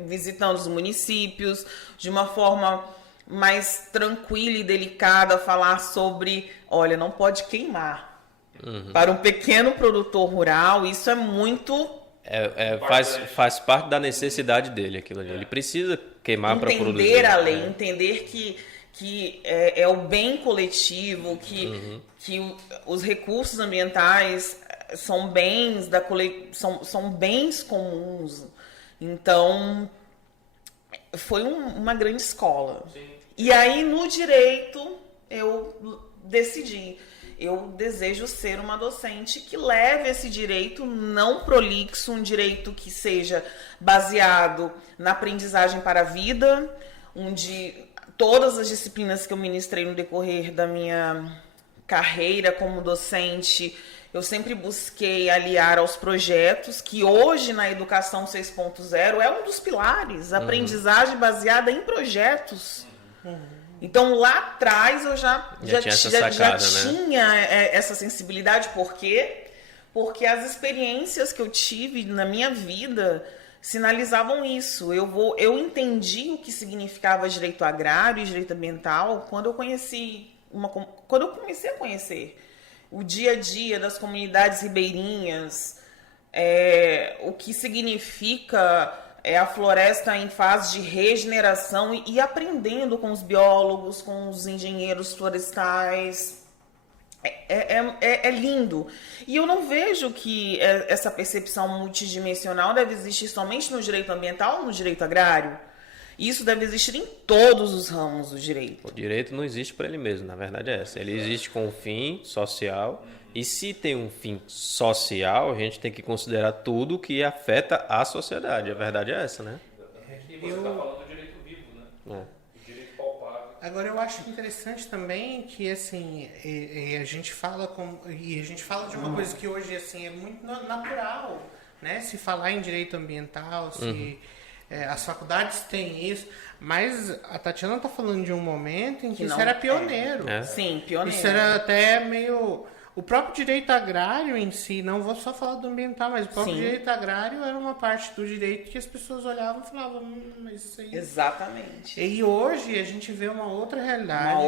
visitando os municípios, de uma forma mais tranquila e delicada, falar sobre, olha, não pode queimar. Para um pequeno produtor rural, isso é muito... faz parte da necessidade dele, aquilo ali. Ele precisa queimar para produzir. Entender a lei, entender que é o bem coletivo, que os recursos ambientais são bens são bens comuns. Então, foi uma grande escola. Sim. E aí, no direito, eu decidi. Eu desejo ser uma docente que leve esse direito não prolixo, um direito que seja baseado na aprendizagem para a vida, onde todas as disciplinas que eu ministrei no decorrer da minha carreira como docente, eu sempre busquei aliar aos projetos, que hoje na Educação 6.0 é um dos pilares, aprendizagem baseada em projetos. Então, lá atrás, eu já tinha essa sensibilidade. Por quê? Porque as experiências que eu tive na minha vida sinalizavam isso. Eu entendi o que significava direito agrário e direito ambiental quando eu comecei a conhecer o dia a dia das comunidades ribeirinhas, o que significa... a floresta em fase de regeneração e aprendendo com os biólogos, com os engenheiros florestais. É lindo. E eu não vejo que essa percepção multidimensional deve existir somente no direito ambiental ou no direito agrário. Isso deve existir em todos os ramos do direito. O direito não existe para ele mesmo, na verdade é essa. Ele existe com um fim social. E se tem um fim social, a gente tem que considerar tudo que afeta a sociedade. A verdade é essa, né? E você está falando do direito vivo, né? O direito palpável. Agora, eu acho interessante também que, assim, a gente fala de uma coisa que hoje, assim, é muito natural, né? Se falar em direito ambiental, as faculdades têm isso, mas a Tatiana está falando de um momento em que isso era pioneiro. Sim, pioneiro. Isso era até meio... O próprio direito agrário em si, não vou só falar do ambiental, mas o próprio direito agrário era uma parte do direito que as pessoas olhavam e falavam, mas isso aí... Exatamente. E hoje a gente vê uma outra realidade.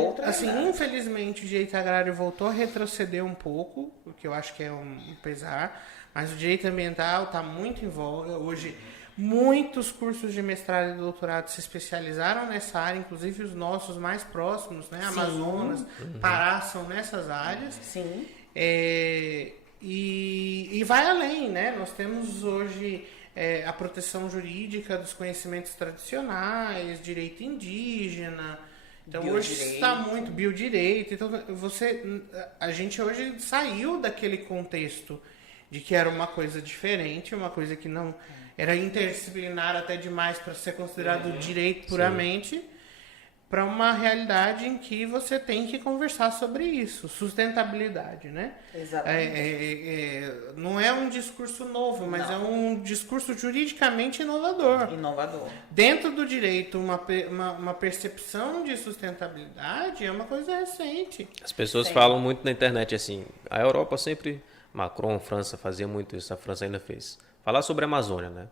Infelizmente o direito agrário voltou a retroceder um pouco, o que eu acho que é um pesar, mas o direito ambiental está muito em voga. Hoje, muitos cursos de mestrado e doutorado se especializaram nessa área, inclusive os nossos mais próximos, né? Amazonas, Pará, são nessas áreas. Sim. E vai além, né? Nós temos hoje a proteção jurídica dos conhecimentos tradicionais, direito indígena. Então hoje está muito biodireito. Então a gente hoje saiu daquele contexto de que era uma coisa diferente, uma coisa que não era interdisciplinar até demais para ser considerado direito puramente, para uma realidade em que você tem que conversar sobre isso, sustentabilidade, né? Exatamente. Não é um discurso novo, mas é um discurso juridicamente inovador. Dentro do direito, uma percepção de sustentabilidade é uma coisa recente. As pessoas falam muito na internet assim, a Europa sempre, Macron, França, fazia muito isso, a França ainda fez. Falar sobre a Amazônia, né?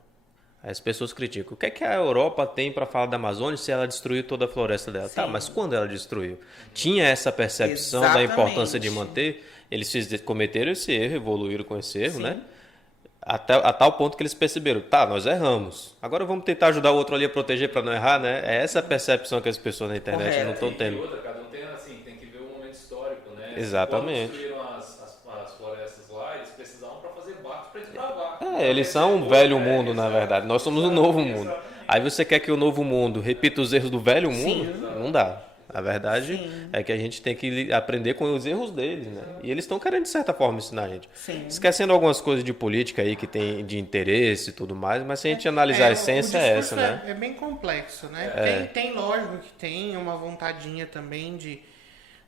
Aí as pessoas criticam. O que é que a Europa tem para falar da Amazônia se ela destruiu toda a floresta dela? Sim. Tá, mas quando ela destruiu? Tinha essa percepção da importância de manter? Eles cometeram esse erro, evoluíram com esse erro, né? A tal ponto que eles perceberam, tá, nós erramos. Agora vamos tentar ajudar o outro ali a proteger para não errar, né? É essa percepção que as pessoas na internet não estão tendo. E outra, cada um tem, assim, tem que ver o momento histórico, né? Exatamente. Quando destruíram as florestas lá, eles precisavam para fazer barcos para desbravar. Eles são um velho mundo, na verdade. Nós somos um novo mundo. Aí você quer que o novo mundo repita os erros do velho mundo? Sim. Não dá. A verdade é que a gente tem que aprender com os erros deles, né? E eles estão querendo, de certa forma, ensinar a gente. Sim. Esquecendo algumas coisas de política aí que tem de interesse e tudo mais, mas se a gente analisar a essência é essa, né? É bem complexo, né? Tem lógico que tem uma vontadinha também de...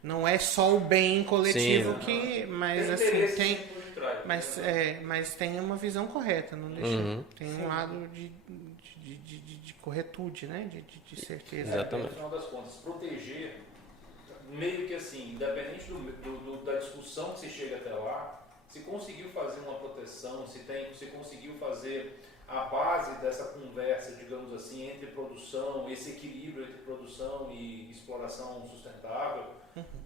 Não é só o bem coletivo que... Mas assim, tem... Mas tem uma visão correta, não deixa. Tem um lado de corretude, né? De certeza. Exatamente. No final das contas, proteger, meio que assim, independente da discussão que se chega até lá, se conseguiu fazer uma proteção, se conseguiu fazer a base dessa conversa, digamos assim, entre produção, esse equilíbrio entre produção e exploração sustentável,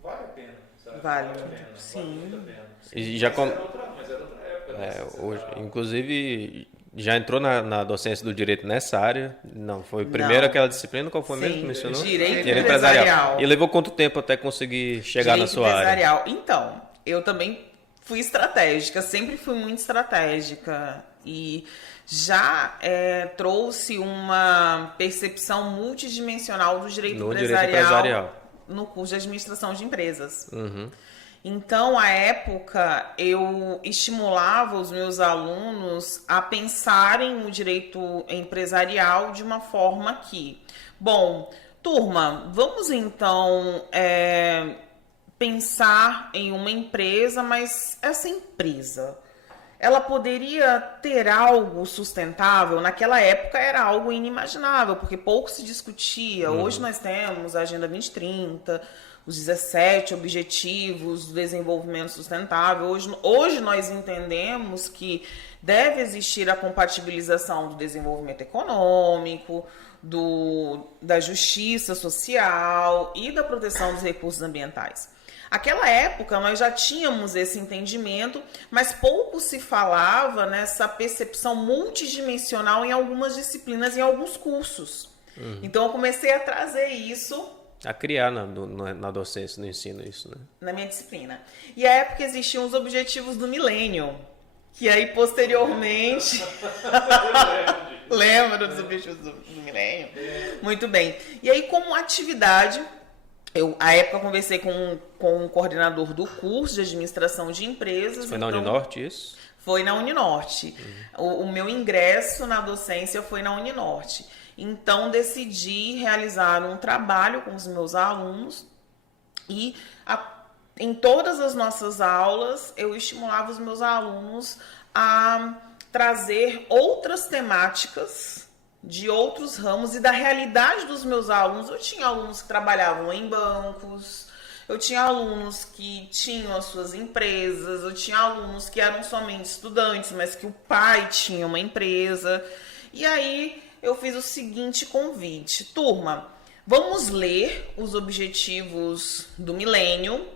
vale a pena. Sabe? Vale a pena. Sim. Vale muito a pena. E já mas era outra época. Né? Hoje, inclusive, já entrou na docência do direito nessa área? Não, foi primeiro aquela disciplina, qual foi mesmo que mencionou? Direito empresarial. E levou quanto tempo até conseguir chegar direito na sua área? Então, eu também fui estratégica, sempre fui muito estratégica e já trouxe uma percepção multidimensional do direito empresarial no curso de administração de empresas. Então, à época, eu estimulava os meus alunos a pensarem no direito empresarial de uma forma que, bom, turma, vamos então pensar em uma empresa, mas essa empresa, ela poderia ter algo sustentável? Naquela época era algo inimaginável, porque pouco se discutia. Hoje nós temos a Agenda 2030, os 17 Objetivos do Desenvolvimento Sustentável. Hoje nós entendemos que deve existir a compatibilização do desenvolvimento econômico, da justiça social e da proteção dos recursos ambientais. Naquela época, nós já tínhamos esse entendimento, mas pouco se falava nessa percepção multidimensional em algumas disciplinas e em alguns cursos. Então, eu comecei a trazer isso... A criar na docência, no ensino, isso, né? Na minha disciplina. E à época existiam os objetivos do milênio, que aí, posteriormente... Lembra dos objetivos do milênio? Muito bem. E aí, como atividade... à época, conversei com o coordenador do curso de administração de empresas. Foi na Uninorte isso? Foi na Uninorte. O meu ingresso na docência foi na Uninorte. Então, decidi realizar um trabalho com os meus alunos e em todas as nossas aulas, eu estimulava os meus alunos a trazer outras temáticas de outros ramos e da realidade dos meus alunos. Eu tinha alunos que trabalhavam em bancos, eu tinha alunos que tinham as suas empresas, eu tinha alunos que eram somente estudantes, mas que o pai tinha uma empresa. E aí eu fiz o seguinte convite: turma, vamos ler os objetivos do milênio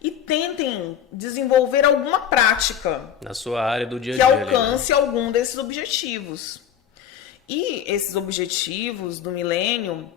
e tentem desenvolver alguma prática na sua área do dia a dia, que alcance algum desses objetivos. E esses objetivos do milênio,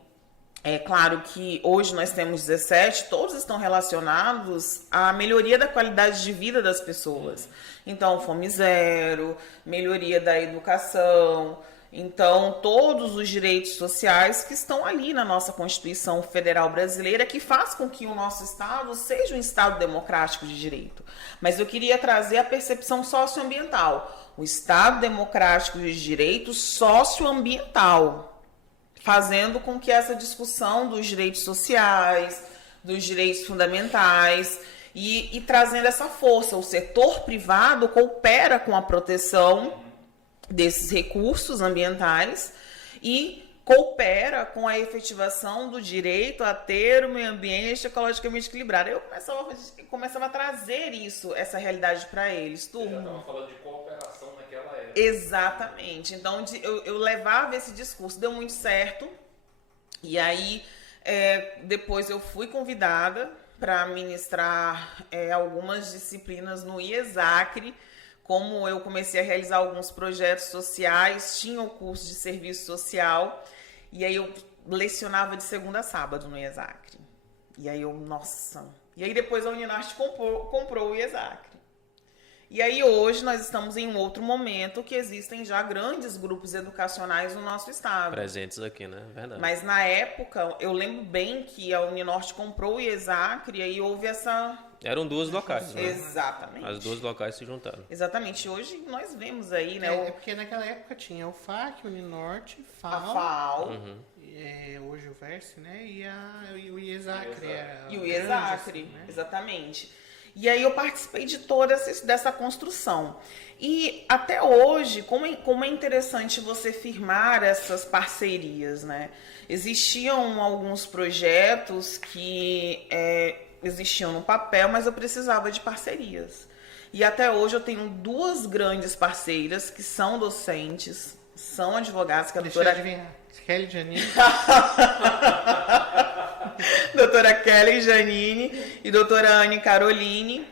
é claro que hoje nós temos 17, todos estão relacionados à melhoria da qualidade de vida das pessoas. Então, fome zero, melhoria da educação, então todos os direitos sociais que estão ali na nossa Constituição Federal Brasileira, que faz com que o nosso Estado seja um Estado democrático de direito. Mas eu queria trazer a percepção socioambiental. O Estado democrático de direito socioambiental, fazendo com que essa discussão dos direitos sociais, dos direitos fundamentais e trazendo essa força. O setor privado coopera com a proteção desses recursos ambientais e coopera com a efetivação do direito a ter o meio ambiente ecologicamente equilibrado. Eu começava a trazer essa realidade para eles. Você já estava falando de cooperação naquela época. Exatamente. Então, eu levava esse discurso, deu muito certo. E aí, depois eu fui convidada para ministrar algumas disciplinas no IESACRE. Como eu comecei a realizar alguns projetos sociais, tinha o curso de serviço social, e aí eu lecionava de segunda a sábado no IESACRE. E aí nossa... E aí depois a Uninarte comprou o IESACRE. E aí hoje nós estamos em um outro momento que existem já grandes grupos educacionais no nosso estado. Presentes aqui, né? Verdade. Mas na época, eu lembro bem que a Uninorte comprou o IESACRE e aí houve essa... Eram duas locais, né? Exatamente. As duas locais se juntaram. Exatamente. Hoje nós vemos aí, né? É porque naquela época tinha o FAC, o Uninorte, A FAO. Hoje o VERSE, né? E o IESACRE. E o IESACRE, assim, né? exatamente. E aí eu participei de toda dessa construção. E até hoje, como é interessante você firmar essas parcerias, né? Existiam alguns projetos que existiam no papel, mas eu precisava de parcerias. E até hoje eu tenho duas grandes parceiras que são docentes, são advogadas, que é a Deixa eu doutora... adivinhar. Kelly Janine. Doutora Kelly Janine e doutora Anne Caroline,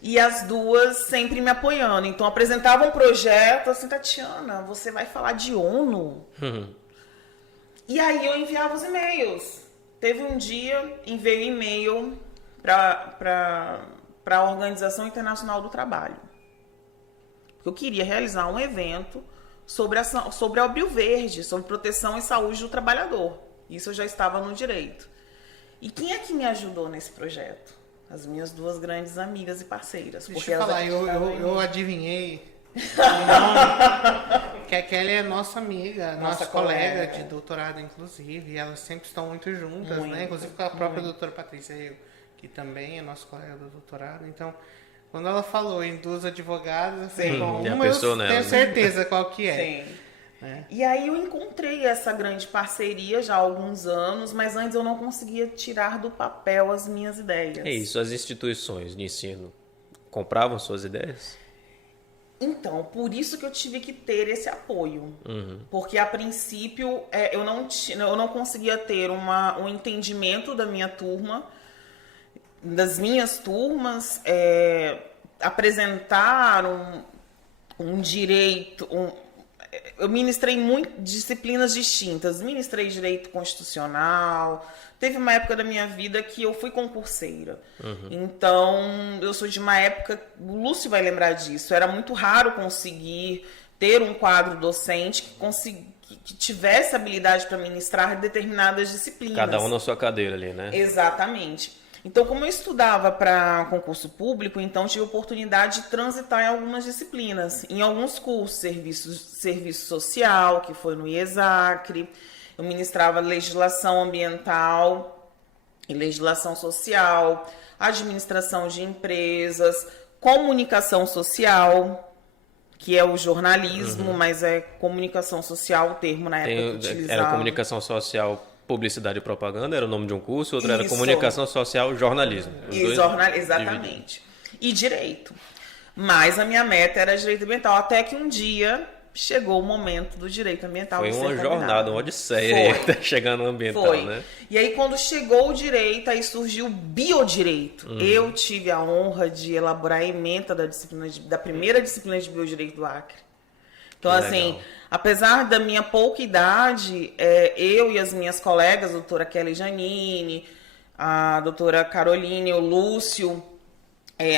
e as duas sempre me apoiando. Então apresentavam um projeto assim, Tatiana, você vai falar de ONU? E aí eu enviava os e-mails. Teve um dia, enviei um e-mail para a Organização Internacional do Trabalho. Eu queria realizar um evento sobre a Abril Verde, sobre proteção e saúde do trabalhador. Isso eu já estava no direito. E quem é que me ajudou nesse projeto? As minhas duas grandes amigas e parceiras. Deixa eu falar, eu adivinhei o nome, que a Kelly é nossa amiga, nossa colega de doutorado, inclusive, e elas sempre estão muito juntas, né? Inclusive com a própria doutora Patrícia Rio, que também é nossa colega do doutorado. Então, quando ela falou em duas advogadas, assim, bom, uma eu tenho certeza qual que é. Sim. E aí eu encontrei essa grande parceria já há alguns anos, mas antes eu não conseguia tirar do papel as minhas ideias. É isso, as instituições de ensino compravam suas ideias? Então, por isso que eu tive que ter esse apoio. Porque a princípio eu não conseguia ter um entendimento da minha turma, das minhas turmas, apresentar um direito... Eu ministrei disciplinas distintas. Ministrei direito constitucional. Teve uma época da minha vida que eu fui concurseira. Então, eu sou de uma época... O Lúcio vai lembrar disso. Era muito raro conseguir ter um quadro docente que tivesse habilidade para ministrar determinadas disciplinas. Cada um na sua cadeira ali, né? Exatamente. Então, como eu estudava para concurso público, então tive a oportunidade de transitar em algumas disciplinas. Em alguns cursos, serviço social, que foi no IESACRE. Eu ministrava legislação ambiental e legislação social, administração de empresas, comunicação social, que é o jornalismo, mas é comunicação social o termo na época que utilizava. Era comunicação social... Publicidade e propaganda era o nome de um curso, outro era Isso. Comunicação Social e Jornalismo. Exatamente. E direito. Mas a minha meta era direito ambiental, até que um dia chegou o momento do direito ambiental. Foi uma jornada, uma odisseia até chegar no ambiental, né? E aí quando chegou o direito, aí surgiu o biodireito. Eu tive a honra de elaborar a ementa da primeira disciplina de biodireito do Acre. Então, assim, apesar da minha pouca idade, eu e as minhas colegas, a doutora Kelly Janine, a doutora Caroline, o Lúcio,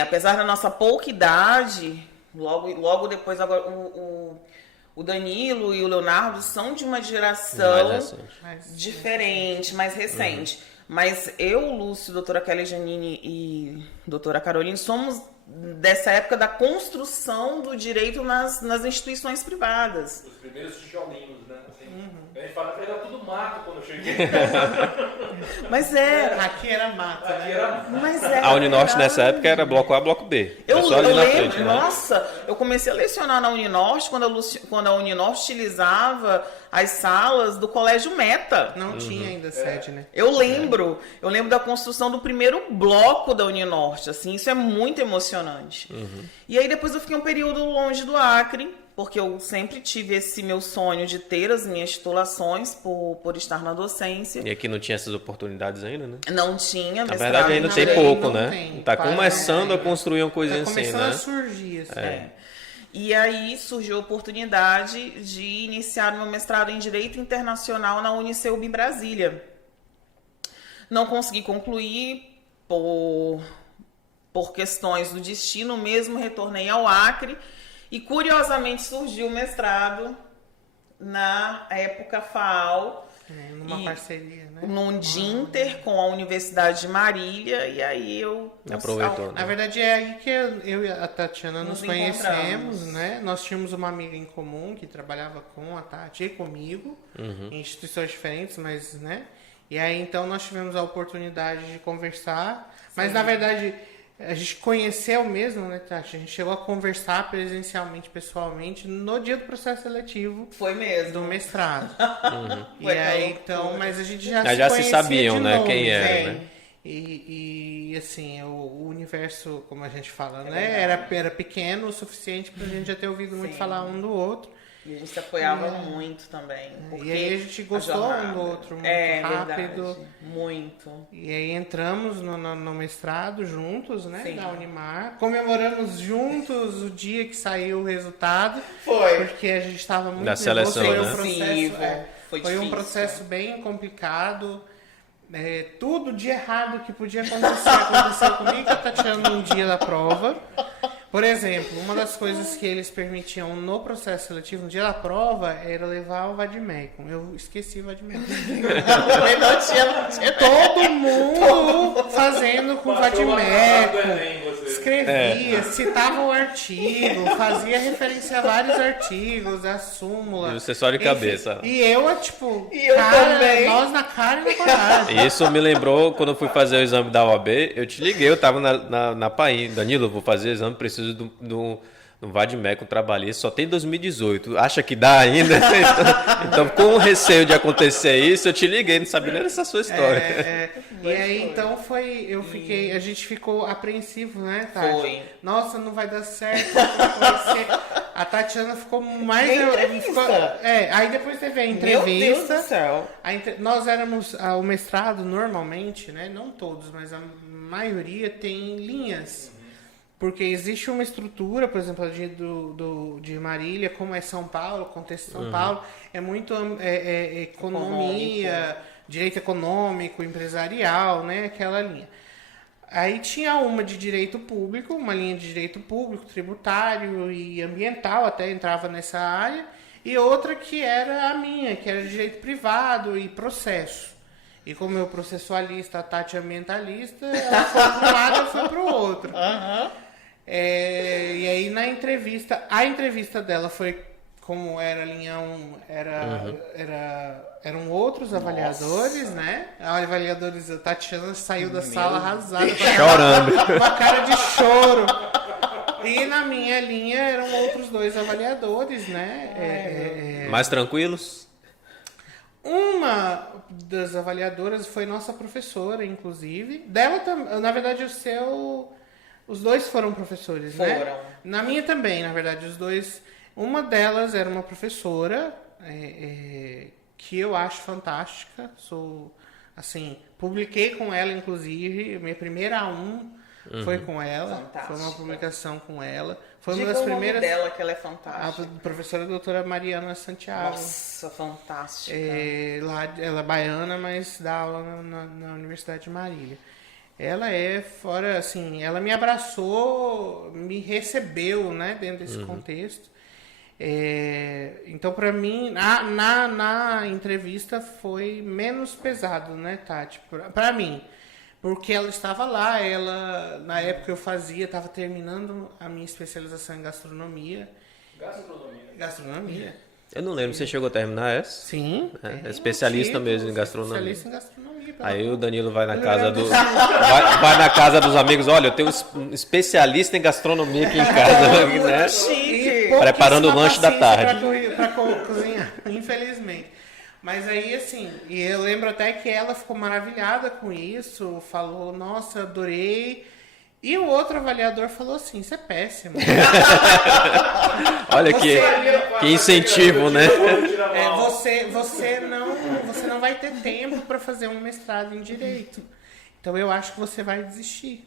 apesar da nossa pouca idade, logo depois agora, o Danilo e o Leonardo são de uma geração diferente, mais recente. Mas eu, o Lúcio, a doutora Kelly Janine e a doutora Caroline somos dessa época da construção do direito nas instituições privadas. Os primeiros tijolinhos, né? Assim, a gente fala que era tudo mato quando eu cheguei. Mas Aqui era mato, Aqui era Mas A Uninorte nessa época era bloco A, bloco B. Eu Só ali na lembro, frente, né? nossa, eu comecei a lecionar na Uninorte quando a Uninorte utilizava as salas do Colégio Meta. Não tinha ainda sede, né? Eu lembro da construção do primeiro bloco da Uninorte, assim, isso é muito emocionante. E aí depois eu fiquei um período longe do Acre, porque eu sempre tive esse meu sonho de ter as minhas titulações por estar na docência. E aqui não tinha essas oportunidades ainda, né? Não tinha, Na verdade ainda não tem tem, pouco, não né? tem. Tá Quase começando não a tem. construir uma Tá coisinha assim, começando né? a surgir, assim. E aí surgiu a oportunidade de iniciar meu mestrado em Direito Internacional na Uniceub em Brasília. Não consegui concluir por questões do destino mesmo, retornei ao Acre e curiosamente surgiu o mestrado na época FAAL, Numa parceria, né? num Dinter com a Universidade de Marília, e aí eu... Aproveitou, né? Na verdade, é aí que eu e a Tatiana nos conhecemos, encontramos. né? Nós tínhamos uma amiga em comum que trabalhava com a Tati e comigo, em instituições diferentes, mas, né? E aí, então, nós tivemos a oportunidade de conversar, mas, na verdade, a gente conheceu mesmo, né, Tati? A gente chegou a conversar presencialmente, pessoalmente, no dia do processo seletivo Foi mesmo. do mestrado. E Foi aí, pela então, loucura. mas a gente já Já se conhecia sabiam, de né, nome, quem era, é. né? E assim, o universo, como a gente fala, né? Era pequeno o suficiente pra gente já ter ouvido muito Sim. falar um do outro. E a gente se apoiava muito também. E aí a gente gostou um do outro muito rápido. Verdade, muito. E aí entramos no mestrado juntos, né? Sim. Da Unimar. Comemoramos juntos o dia que saiu o resultado. Foi. Porque a gente estava muito Da seleção, nervoso. né? Foi um processo, Foi foi um difícil. processo bem complicado. Tudo de errado que podia acontecer aconteceu comigo, a Tatiana, no dia da prova. Por exemplo, uma das coisas que eles permitiam no processo seletivo, no dia da prova, era levar o vademecum. Eu esqueci o vademecum. não tinha. Todo mundo fazendo com Passou uma passada do vademecum. Enem, você. Escrevia, citava o artigo, fazia referência a vários artigos, a súmula. E você só de Enfim, cabeça. E eu, tipo, E eu cara, também. nós na cara e na coragem. Isso me lembrou quando eu fui fazer o exame da OAB, eu te liguei, eu tava na PAI, Danilo, eu vou fazer o exame, preciso do vademecum trabalhista, só tem 2018, acha que dá ainda? Então, com o receio de acontecer isso, eu te liguei, não sabia nem dessa sua história. E aí, então, a gente ficou apreensivo, né, Tati? Foi. Nossa, não vai dar certo, como é que vai ser? A Tatiana ficou mais... Nem entrevista. Aí depois teve a Meu Deus entrevista. do céu. Nós éramos, o mestrado normalmente, né, não todos, mas a maioria tem linhas. Porque existe uma estrutura, por exemplo, de Marília, como é São Paulo, contexto de São Paulo, é muito economia, direito econômico, empresarial, né, aquela linha. Aí tinha uma de direito público, uma linha de direito público, tributário e ambiental, até entrava nessa área, e outra que era a minha, que era de direito privado e processo. E como eu processualista, a Tati ambientalista, ela foi para um lado, eu fui para o outro. E aí a entrevista dela foi como era a linha 1, eram outros avaliadores, né? Avaliadores, a Tatiana saiu da sala arrasada. Chorando. Com a cara de choro. E na minha linha eram outros dois avaliadores, né? Mais tranquilos? Uma das avaliadoras foi nossa professora, inclusive. Dela também, na verdade, os dois foram professores, né? Foram. Na minha também, na verdade, os dois. Uma delas era uma professora que eu acho fantástica. Assim, publiquei com ela, inclusive, minha primeira A1 foi com ela. Fantástica. Foi uma publicação com ela. Foi Diga uma das o nome primeiras. dela, que ela é A fantástica. professora doutora Mariana Santiago. Nossa, fantástica. Ela é baiana, mas dá aula na Universidade de Marília. Ela é fora, assim, ela me abraçou, me recebeu, né, dentro desse contexto. Então, para mim, na entrevista foi menos pesado, né, Tati? Para mim. porque ela estava lá, na época eu estava terminando a minha especialização em gastronomia. Gastronomia. Eu não lembro, você chegou a terminar essa? Sim. É especialista mesmo em gastronomia. Especialista em gastronomia. Aí o Danilo vai na casa vai na casa dos amigos, olha, eu tenho um especialista em gastronomia aqui em casa, né? Chique. Preparando o lanche da tarde. Para cozinhar, infelizmente. Mas aí, assim, e eu lembro até que ela ficou maravilhada com isso, falou, nossa, adorei. E o outro avaliador falou assim, isso é péssimo. Olha que incentivo, né? Você não vai ter tempo para fazer um mestrado em Direito. Então eu acho que você vai desistir.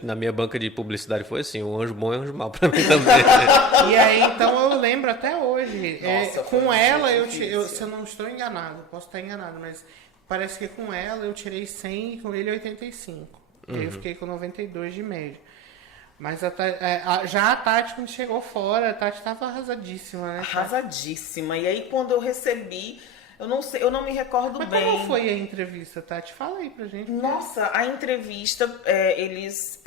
Na minha banca de publicidade foi assim, um anjo bom e um anjo mau pra mim também. E aí, então eu lembro até hoje. Nossa, com ela, se eu não estou enganado, posso estar enganado, mas parece que com ela eu tirei 100 e com ele 85. Eu fiquei com 92 de média. Mas já a Tati, quando chegou fora, a Tati estava arrasadíssima, né? Arrasadíssima. E aí, quando eu recebi, eu não sei, eu não me recordo Mas bem. como foi a entrevista, Tati? Fala aí pra gente. Nossa, a entrevista, eles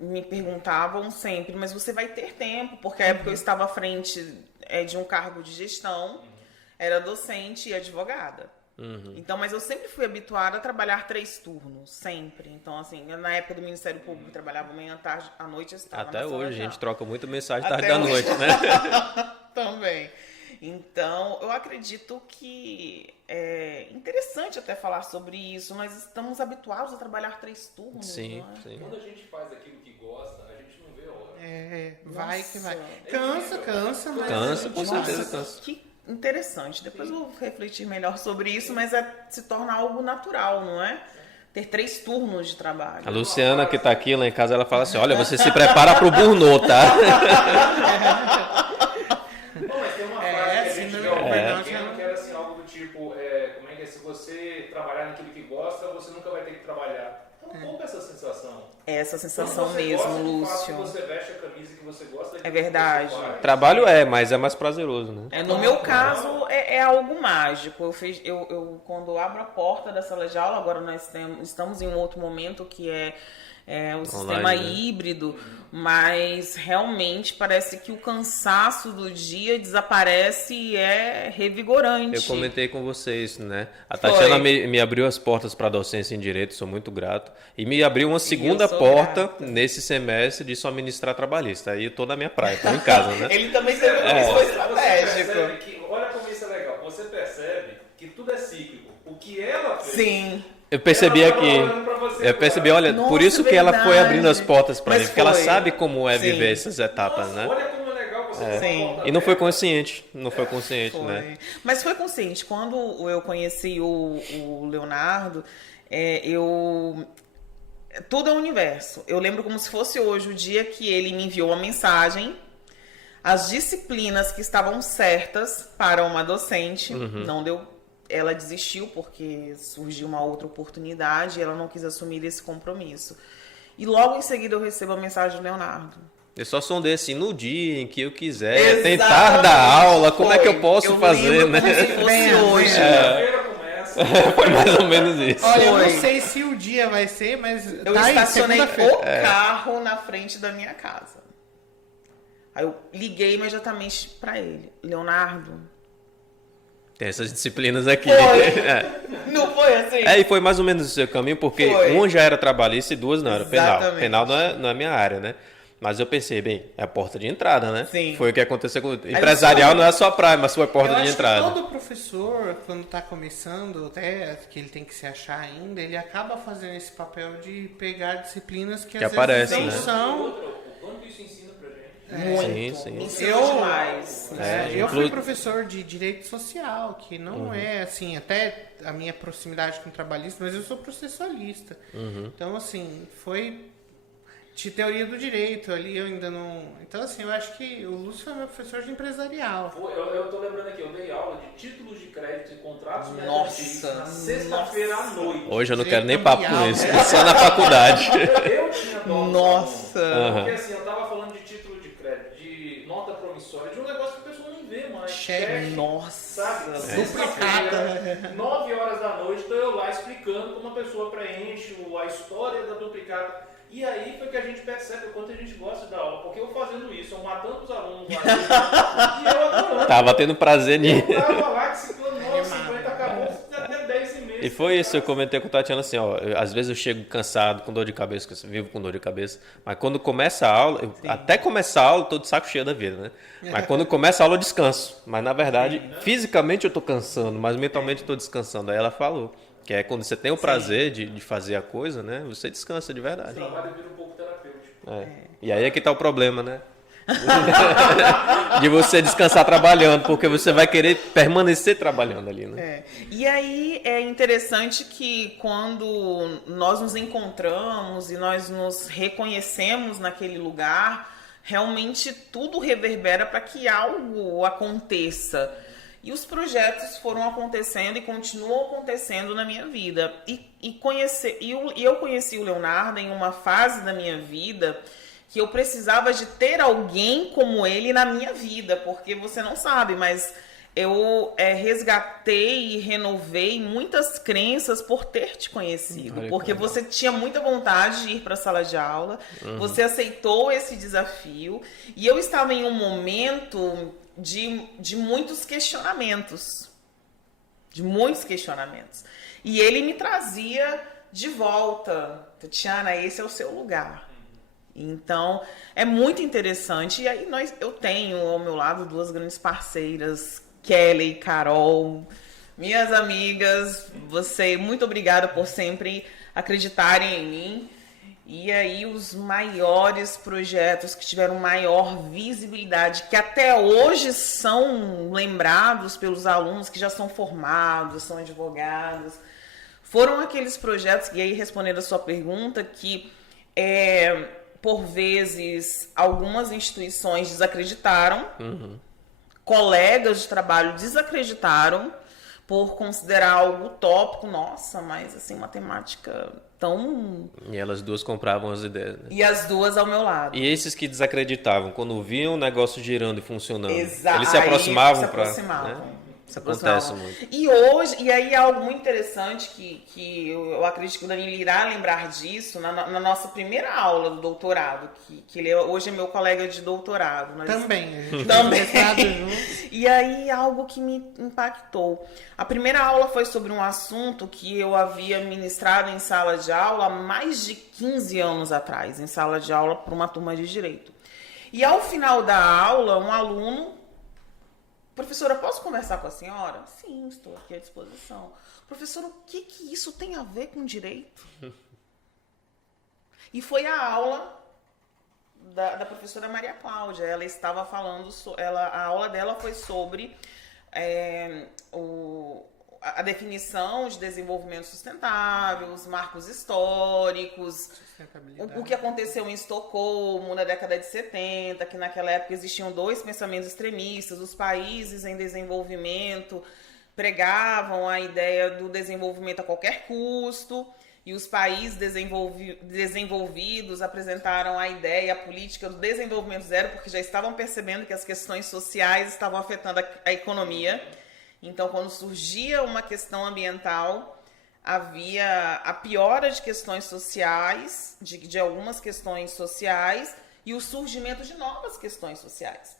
me perguntavam sempre, mas você vai ter tempo, porque a época eu estava à frente de um cargo de gestão, era docente e advogada. Então, mas eu sempre fui habituada a trabalhar 3 turnos, sempre. Então, assim, na época do Ministério Público, eu trabalhava manhã, tarde, à noite eu estava Até na sala hoje, de a gente aula. troca muita mensagem tarde Até da hoje. noite, né? Também. Então, eu acredito que é interessante até falar sobre isso. Nós estamos habituados a trabalhar 3 turnos, Sim, não é? sim. Quando a gente faz aquilo que gosta, a gente não vê a hora. Vai Nossa. que vai. Cansa, mas... Cansa, com Nossa, certeza cansa. que interessante. Depois eu vou refletir melhor sobre isso, mas se torna algo natural, não é? Ter 3 turnos de trabalho. A Luciana, que tá aqui lá em casa, ela fala assim, olha, você se prepara pro burnout, tá? Bom, mas tem uma frase que a assim, gente não- já ouviu é. pequeno, que era assim, algo do tipo, como é que é, se você trabalhar naquilo que gosta, você nunca vai ter que trabalhar. É um pouco essa sensação. É essa sensação Quando você mesmo, gosta, de fato, Lúcio. Você veste a camisa que você gosta. É verdade. Trabalho mas é mais prazeroso, né? No meu caso, é algo mágico. Eu, quando abro a porta da sala de aula, agora nós estamos em um outro momento que é o sistema Online, né? híbrido, mas realmente parece que o cansaço do dia desaparece e é revigorante. Eu comentei com vocês, né? A Tatiana me abriu as portas para a docência em Direito, sou muito grato. E me abriu uma segunda sou porta grata. nesse semestre de só ministrar trabalhista. Aí eu tô na minha praia, tô em casa, né? Ele também teve uma Você questão estratégica. percebe que, olha como isso é legal, você percebe que tudo é cíclico. O que ela fez, Sim. Eu percebi ela tava aqui, olhando pra você eu percebi, olha, Nossa, por isso que ela foi verdade. abrindo as portas para Mas mim, porque ela foi. sabe como é Sim. viver essas etapas, Nossa, né? olha como é legal você ter Sim. uma porta E não foi aberta. consciente, não foi consciente, Foi. né? Mas foi consciente. Quando eu conheci o Leonardo, tudo é um universo. Eu lembro como se fosse hoje o dia que ele me enviou uma mensagem. As disciplinas que estavam certas para uma docente, não deu. Ela desistiu porque surgiu uma outra oportunidade e ela não quis assumir esse compromisso. E logo em seguida eu recebo a mensagem do Leonardo. Eu só sondei assim, no dia em que eu quiser Exatamente. tentar dar aula, como é que eu Foi. posso fazer, lembro né? como se fosse hoje. Segunda-feira começa. Foi mais ou menos isso. Olha, eu Foi. não sei se o dia vai ser, mas Eu tá aí, estacionei segunda-feira. o carro na frente da minha casa. Aí eu liguei imediatamente pra ele. Leonardo. Tem essas disciplinas aqui. Foi. Não foi assim? E foi mais ou menos o seu caminho, porque Foi. uma já era trabalhista e 2 não era penal. Exatamente. Penal não é minha área, né? Mas eu pensei, bem, é a porta de entrada, né? Sim. Foi o que aconteceu com... Empresarial não é só praia, mas foi a porta Eu de acho entrada. que todo professor, quando está começando, até que ele tem que se achar ainda, ele acaba fazendo esse papel de pegar disciplinas que às aparecem, vezes né? não são. Outra, o quanto isso ensina pra gente. Muito. Sim, sim. Me ensinou demais. Eu fui inclu- professor de direito social, que não é assim, até a minha proximidade com o trabalhista, mas eu sou processualista. Então, assim, foi de teoria do direito ali, eu ainda não. Então, assim, eu acho que o Lúcio foi meu professor de empresarial. Eu tô lembrando aqui, eu dei aula de títulos de crédito e contratos Nossa, mercantis na sexta-feira à noite. Hoje eu não Sim, quero nem também papo com aula. isso, só na faculdade. Eu tinha dó dos Nossa. alunos, porque assim, eu tava falando de título de crédito, de de nota promissória, de um negócio que a pessoa nem vê mais. Cheque. Nossa. Sabe? Duplicata. 9 horas da noite, estou eu lá explicando como a pessoa preenche a história da duplicata. E aí foi que a gente percebe o quanto a gente gosta da aula. Porque eu fazendo isso, eu matando os alunos lá, e eu adorando. Tava tendo prazer nisso. Eu tava lá, ciclando 9,50, acabou até 10h30. E foi isso, eu comentei com o Tatiana assim, ó, às vezes eu chego cansado, com dor de cabeça, que eu vivo com dor de cabeça, mas quando começa a aula, até começar a aula, eu tô de saco cheio da vida, né? Mas quando começa a aula eu descanso, mas na verdade, fisicamente eu tô cansando, mas mentalmente eu tô descansando. Aí ela falou, que é quando você tem o prazer de fazer a coisa, né? Você descansa de verdade. O trabalho vira um pouco terapêutico. E aí é que tá o problema, né? De você descansar trabalhando, porque você vai querer permanecer trabalhando ali, né? E aí é interessante que quando nós nos encontramos e nós nos reconhecemos naquele lugar, realmente tudo reverbera para que algo aconteça. E os projetos foram acontecendo e continuam acontecendo na minha vida. E eu conheci o Leonardo em uma fase da minha vida que eu precisava de ter alguém como ele na minha vida, porque você não sabe, mas eu resgatei e renovei muitas crenças por ter te conhecido, porque você tinha muita vontade de ir para a sala de aula, você aceitou esse desafio, e eu estava em um momento de muitos questionamentos, e ele me trazia de volta, Tatiana, esse é o seu lugar. Então, é muito interessante. E aí eu tenho ao meu lado duas grandes parceiras, Kelly e Carol, minhas amigas. Muito obrigada por sempre acreditarem em mim. E aí os maiores projetos que tiveram maior visibilidade, que até hoje são lembrados pelos alunos que já são formados, são advogados, foram aqueles projetos, e aí respondendo a sua pergunta, que por vezes, algumas instituições desacreditaram, colegas de trabalho desacreditaram por considerar algo utópico. Nossa, mas assim, matemática tão... E elas duas compravam as ideias, né? E as duas ao meu lado. E esses que desacreditavam, quando viam o negócio girando e funcionando, Exato. eles se aproximavam para... Né? Isso acontece muito. E hoje, e aí é algo muito interessante que eu acredito que o Danilo irá lembrar disso na nossa primeira aula do doutorado, que ele hoje é meu colega de doutorado. Também, a gente também. junto. E aí algo que me impactou. A primeira aula foi sobre um assunto que eu havia ministrado em sala de aula há mais de 15 anos atrás, em sala de aula para uma turma de direito. E ao final da aula, um aluno: professora, posso conversar com a senhora? Sim, estou aqui à disposição. Professora, o que isso tem a ver com direito? E foi a aula da professora Maria Cláudia. Ela estava falando, a aula dela foi sobre a definição de desenvolvimento sustentável, os marcos históricos, o que aconteceu em Estocolmo na década de 70, que naquela época existiam dois pensamentos extremistas. Os países em desenvolvimento pregavam a ideia do desenvolvimento a qualquer custo, e os países desenvolvidos apresentaram a ideia, a política do desenvolvimento zero, porque já estavam percebendo que as questões sociais estavam afetando a economia. Então, quando surgia uma questão ambiental, havia a piora de questões sociais, de algumas questões sociais, e o surgimento de novas questões sociais.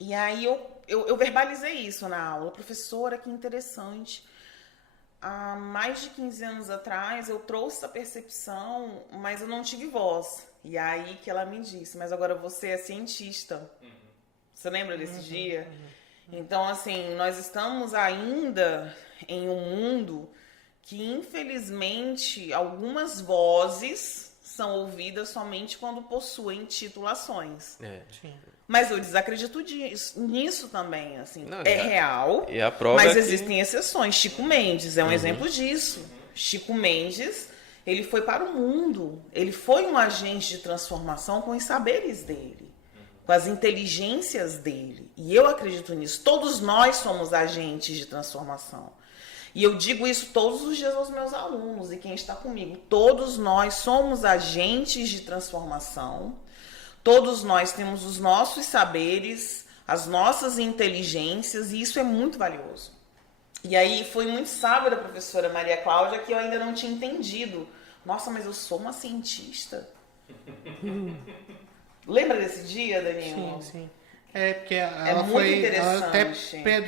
E aí eu verbalizei isso na aula. Professora, que interessante. Há mais de 15 anos atrás, eu trouxe essa percepção, mas eu não tive voz. E aí que ela me disse: mas agora você é cientista. Você lembra desse dia? Então, assim, nós estamos ainda em um mundo que, infelizmente, algumas vozes são ouvidas somente quando possuem titulações. Mas eu desacredito nisso também, assim. Não, real, e a prova mas que... existem exceções. Chico Mendes é um exemplo disso. Chico Mendes, ele foi para o mundo. Ele foi um agente de transformação com os saberes dele, com as inteligências dele. E eu acredito nisso. Todos nós somos agentes de transformação. E eu digo isso todos os dias aos meus alunos e quem está comigo. Todos nós somos agentes de transformação. Todos nós temos os nossos saberes, as nossas inteligências, e isso é muito valioso. E aí foi muito sábio da professora Maria Cláudia que eu ainda não tinha entendido. Nossa, mas eu sou uma cientista. Lembra desse dia, Danilo? Sim. Porque ela muito foi, interessante. ela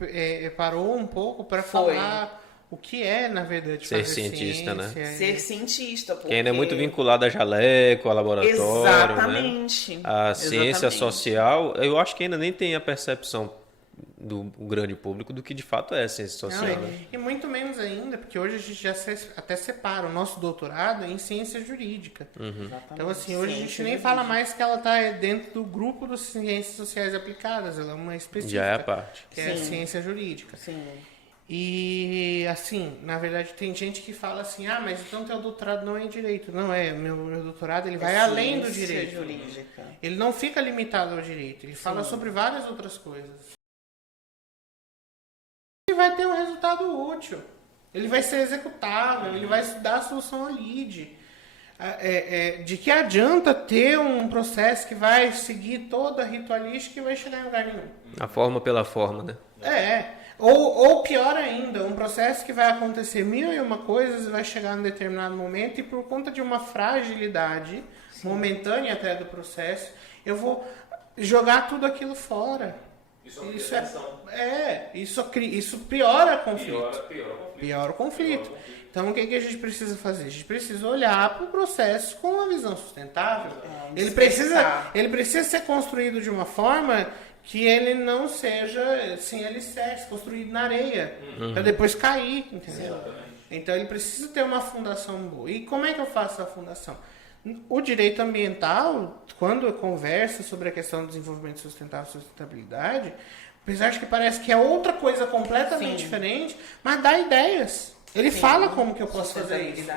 até parou um pouco para falar o que é, na verdade, ser fazer cientista, ciência, né? Ser cientista, porque... Que ainda é muito vinculado a jaleco, a laboratório, Exatamente. né? A ciência Exatamente. social, eu acho que ainda nem tem a percepção do grande público do que de fato é a ciência social, né? E muito menos ainda, porque hoje a gente já até separa o nosso doutorado em ciência jurídica. Exatamente. Então, assim, hoje a gente Ciência nem jurídica. fala mais que ela está dentro do grupo das ciências sociais aplicadas, ela é uma específica. Já é a parte. Que é a Sim. ciência jurídica. Sim. E, assim, na verdade, tem gente que fala assim, mas então teu doutorado não é em direito. Não é, meu doutorado ele vai além do Ciência direito. jurídica. Ele não fica limitado ao direito, ele fala sobre várias outras coisas. Ele vai ter um resultado útil, ele vai ser executável, ele vai dar a solução ao lead. De que adianta ter um processo que vai seguir toda a ritualística e vai chegar em lugar nenhum? A forma pela forma, né? Ou pior ainda, um processo que vai acontecer 1001 coisas e vai chegar em determinado momento e por conta de uma fragilidade momentânea até do processo, eu vou jogar tudo aquilo fora. Isso piora o conflito. Piora o conflito. Então, o que a gente precisa fazer? A gente precisa olhar para o processo com uma visão sustentável. Ele precisa ser construído de uma forma que ele não seja sem alicerce, construído na areia, para depois cair, entendeu? Então, ele precisa ter uma fundação boa. E como é que eu faço a fundação? O direito ambiental, quando eu converso sobre a questão do desenvolvimento sustentável e sustentabilidade, apesar de que parece que é outra coisa completamente diferente, mas dá ideias. Ele fala como que eu posso fazer isso.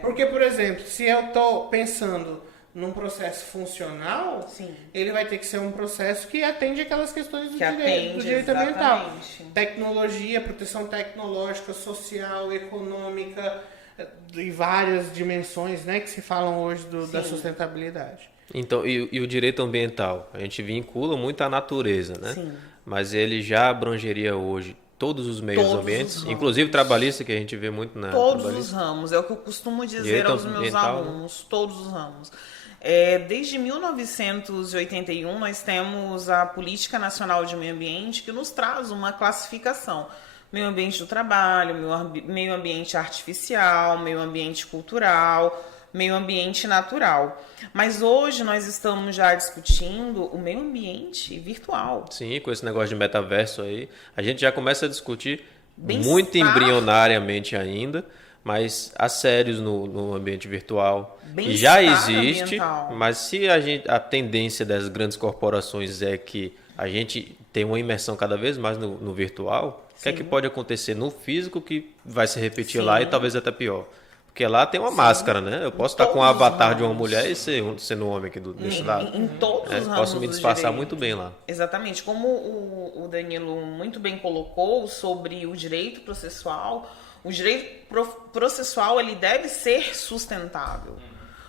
Porque, por exemplo, se eu estou pensando num processo funcional, ele vai ter que ser um processo que atende aquelas questões do direito ambiental. Tecnologia, proteção tecnológica, social, econômica, e várias dimensões, né, que se falam hoje da sustentabilidade. Então, e o direito ambiental? A gente vincula muito à natureza, né? Sim. Mas ele já abrangeria hoje todos os meios ambientes, inclusive trabalhista, que a gente vê muito na Todos trabalhista. os ramos, é o que eu costumo dizer Direito aos meus ambiental, alunos, todos os ramos. Desde 1981, nós temos a Política Nacional de Meio Ambiente, que nos traz uma classificação. Meio ambiente do trabalho, meio ambiente artificial, meio ambiente cultural, meio ambiente natural. Mas hoje nós estamos já discutindo o meio ambiente virtual. Sim, com esse negócio de metaverso aí, a gente já começa a discutir Bem-estar. muito embrionariamente ainda, mas há sérios no ambiente virtual, que já existe, ambiental. mas se a tendência das grandes corporações é que a gente tem uma imersão cada vez mais no virtual, o que é que pode acontecer no físico que vai se repetir lá e talvez até pior? Porque lá tem uma máscara, né? Eu posso estar com o avatar de uma mulher e sendo um homem aqui desse lado. Em todos os ramos posso me do disfarçar direito. muito bem lá. Exatamente. Como o Danilo muito bem colocou sobre o direito processual, o direito processual ele deve ser sustentável.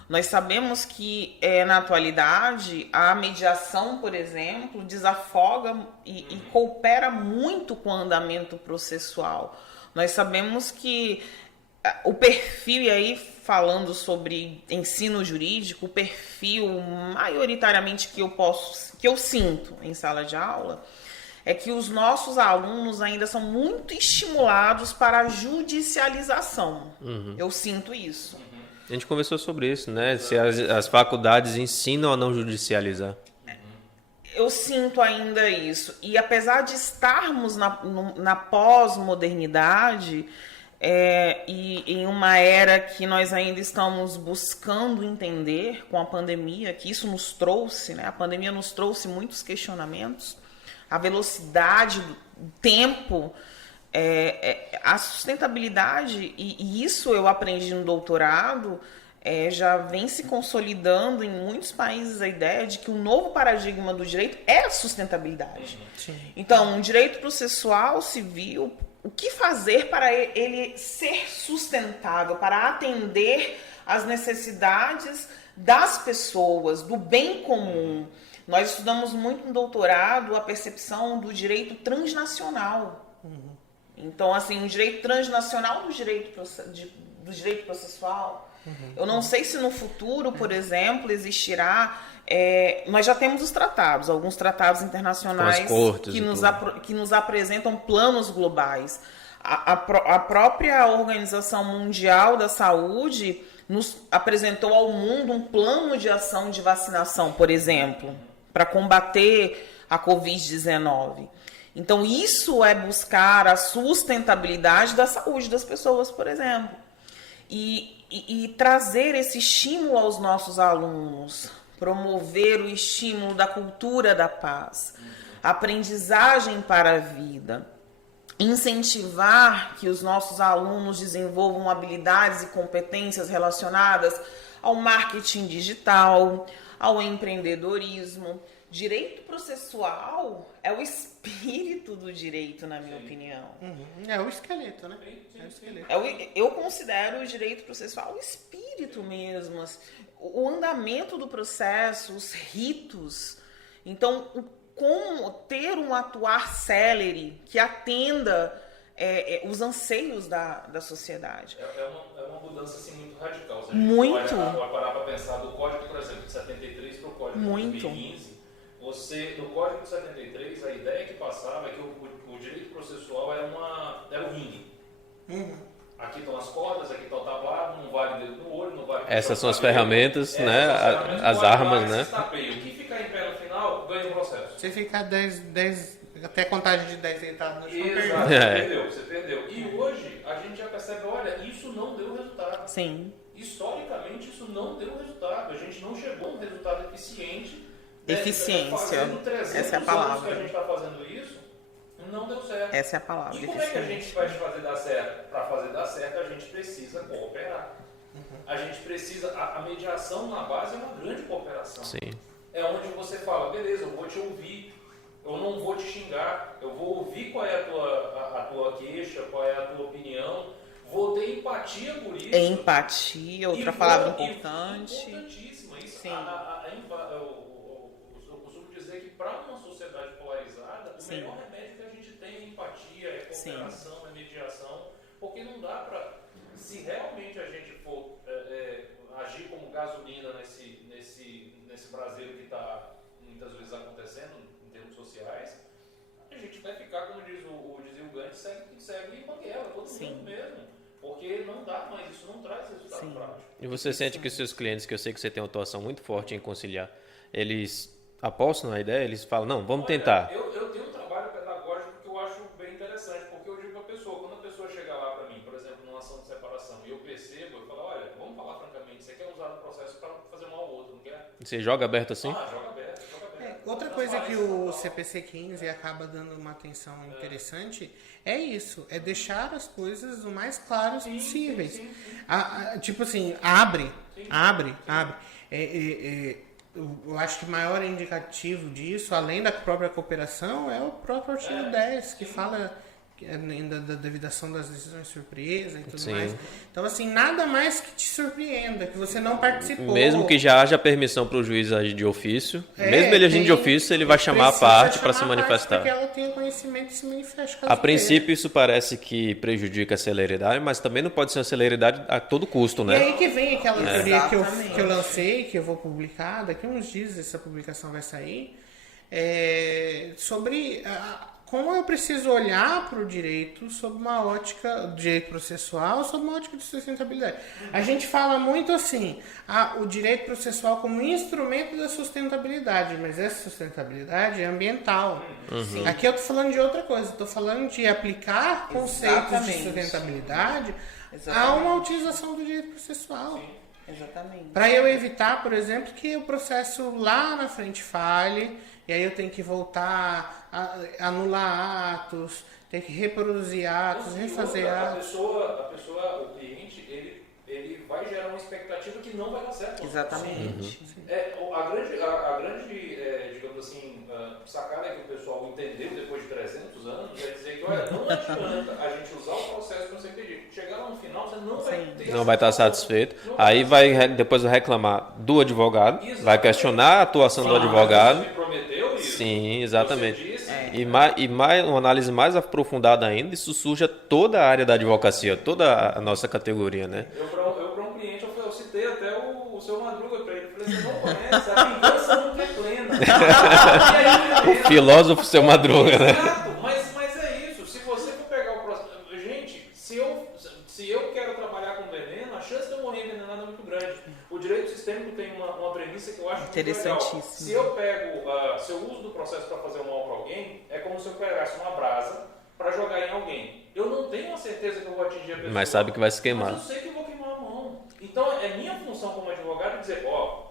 Nós sabemos que, na atualidade, a mediação, por exemplo, desafoga e coopera muito com o andamento processual. Nós sabemos que o perfil, e aí falando sobre ensino jurídico, o perfil maioritariamente que eu sinto em sala de aula é que os nossos alunos ainda são muito estimulados para a judicialização. Eu sinto isso. A gente conversou sobre isso, né? Se as faculdades ensinam a não judicializar. Eu sinto ainda isso. E apesar de estarmos na pós-modernidade, e em uma era que nós ainda estamos buscando entender com a pandemia, que isso nos trouxe, né? A pandemia nos trouxe muitos questionamentos, a velocidade do tempo, a sustentabilidade, e isso eu aprendi no doutorado, já vem se consolidando em muitos países a ideia de que o novo paradigma do direito é a sustentabilidade. Sim. Então, um direito processual civil, o que fazer para ele ser sustentável, para atender às necessidades das pessoas, do bem comum. Nós estudamos muito no doutorado a percepção do direito transnacional. Então, assim, o direito transnacional do direito processual. Eu não sei se no futuro, por exemplo, existirá... nós já temos os tratados, alguns tratados internacionais que nos apresentam planos globais. A própria Organização Mundial da Saúde nos apresentou ao mundo um plano de ação de vacinação, por exemplo, para combater a Covid-19. Então, isso é buscar a sustentabilidade da saúde das pessoas, por exemplo. E trazer esse estímulo aos nossos alunos, promover o estímulo da cultura da paz, aprendizagem para a vida, incentivar que os nossos alunos desenvolvam habilidades e competências relacionadas ao marketing digital, ao empreendedorismo. Direito processual é o espírito do direito, na minha opinião. É o esqueleto, né? É o esqueleto. Eu considero o direito processual o espírito mesmo. O andamento do processo, os ritos. Então, como ter um atuar célere que atenda os anseios da sociedade. É uma mudança assim, muito radical. Se a gente vai parar para pensar do Código, por exemplo, de 73 para o Código de 2015, no Código de 73, a ideia que passava é que o direito processual era o ringue. Aqui estão as cordas, aqui está o tablado, não vale dedo no olho, não vale... Essas são as ferramentas, né? As armas, né? O que ficar em pé no final, ganha o processo. Se ficar 10 até a contagem de 10 deitados no chão, Exato, você perdeu. E hoje, a gente já percebe, olha, isso não deu resultado. Sim. Historicamente, isso não deu resultado. A gente não chegou a um resultado eficiente. Eficiência. Essa é a palavra. Que a gente está fazendo isso, não deu certo. Essa é a palavra. E como é que a gente vai fazer dar certo? Para fazer dar certo, a gente precisa cooperar. A gente precisa... A mediação na base é uma grande cooperação. Sim. É onde você fala, beleza, eu vou te ouvir, eu não vou te xingar, eu vou ouvir qual é a tua queixa, qual é a tua opinião, vou ter empatia por isso. Empatia, outra palavra importante. Importantíssima. Isso, sim. Eu costumo dizer que para uma sociedade polarizada, o melhor remédio que a gente tem é empatia, é cooperação, é mediação, porque não dá para, se realmente a gente for agir como gasolina nesse Brasil que está muitas vezes acontecendo em termos sociais, a gente vai ficar, como dizia o Gandhi, segue em banguela, todo mundo mesmo. Porque não dá mais, isso não traz resultado prático. E você sente que os seus clientes, que eu sei que você tem uma atuação muito forte em conciliar, eles apostam na ideia, eles falam, não, vamos tentar. Eu tenho um trabalho pedagógico que eu acho bem interessante, porque eu digo para a pessoa, quando a pessoa chegar lá para mim, por exemplo, numa ação de separação, e eu percebo, eu falo, olha, vamos falar francamente, você quer usar o processo para fazer mal ao outro, não quer? Você joga aberto assim? Joga aberto. Outra coisa que o CPC 15 acaba dando uma atenção interessante é isso, é deixar as coisas o mais claras possíveis. Sim. Tipo assim, abre. Eu acho que o maior indicativo disso, além da própria cooperação, é o próprio artigo 10, que fala ainda da devidação das decisões surpresa e tudo mais. Então, assim, nada mais que te surpreenda, que você não participou. Mesmo que já haja permissão para o juiz agir de ofício, mesmo ele agindo de ofício, ele vai chamar a parte para se manifestar. Porque ela tenha conhecimento e se manifeste. A princípio, isso parece que prejudica a celeridade, mas também não pode ser uma celeridade a todo custo, né? E aí que vem aquela teoria que eu lancei, que eu vou publicar, daqui a uns dias essa publicação vai sair, sobre... como eu preciso olhar para o direito sob uma ótica, do direito processual, sob uma ótica de sustentabilidade. A gente fala muito assim, o direito processual como instrumento da sustentabilidade, mas essa sustentabilidade é ambiental. Aqui eu estou falando de outra coisa, estou falando de aplicar conceitos de sustentabilidade a uma utilização do direito processual. Exatamente. Para eu evitar, por exemplo, que o processo lá na frente falhe, e aí eu tenho que voltar a anular atos, tenho que reproduzir atos, refazer atos. A pessoa, o cliente, ele vai gerar uma expectativa que não vai dar certo. Exatamente. A grande digamos tipo assim, sacada que o pessoal entendeu depois de 300 anos, é dizer que, olha, não adianta a gente usar o processo para você pedir. Chegar lá no final, você não vai ter... Não vai estar satisfeito. Aí depois vai reclamar do advogado, exatamente. Vai questionar a atuação do advogado. Você me prometeu isso. Sim, exatamente. Disse, E uma análise mais aprofundada ainda, isso suja toda a área da advocacia, toda a nossa categoria, né? Eu para um cliente, eu citei até o seu Madruga para ele. Eu falei, você não conhece, a vingança nunca é plena. O filósofo seu Madruga, né? Exato, mas é isso. Se você for pegar o próximo... Gente, se eu quero trabalhar com veneno, a chance de eu morrer envenenado é muito grande. O direito sistêmico tem uma premissa que eu acho muito legal. Se eu uso do processo para fazer mal para alguém, é como se eu pegasse uma brasa para jogar em alguém. Eu não tenho a certeza que eu vou atingir a pessoa. Mas sabe que vai se queimar. Mas eu sei que eu vou queimar a mão. Então, é minha função como advogado dizer,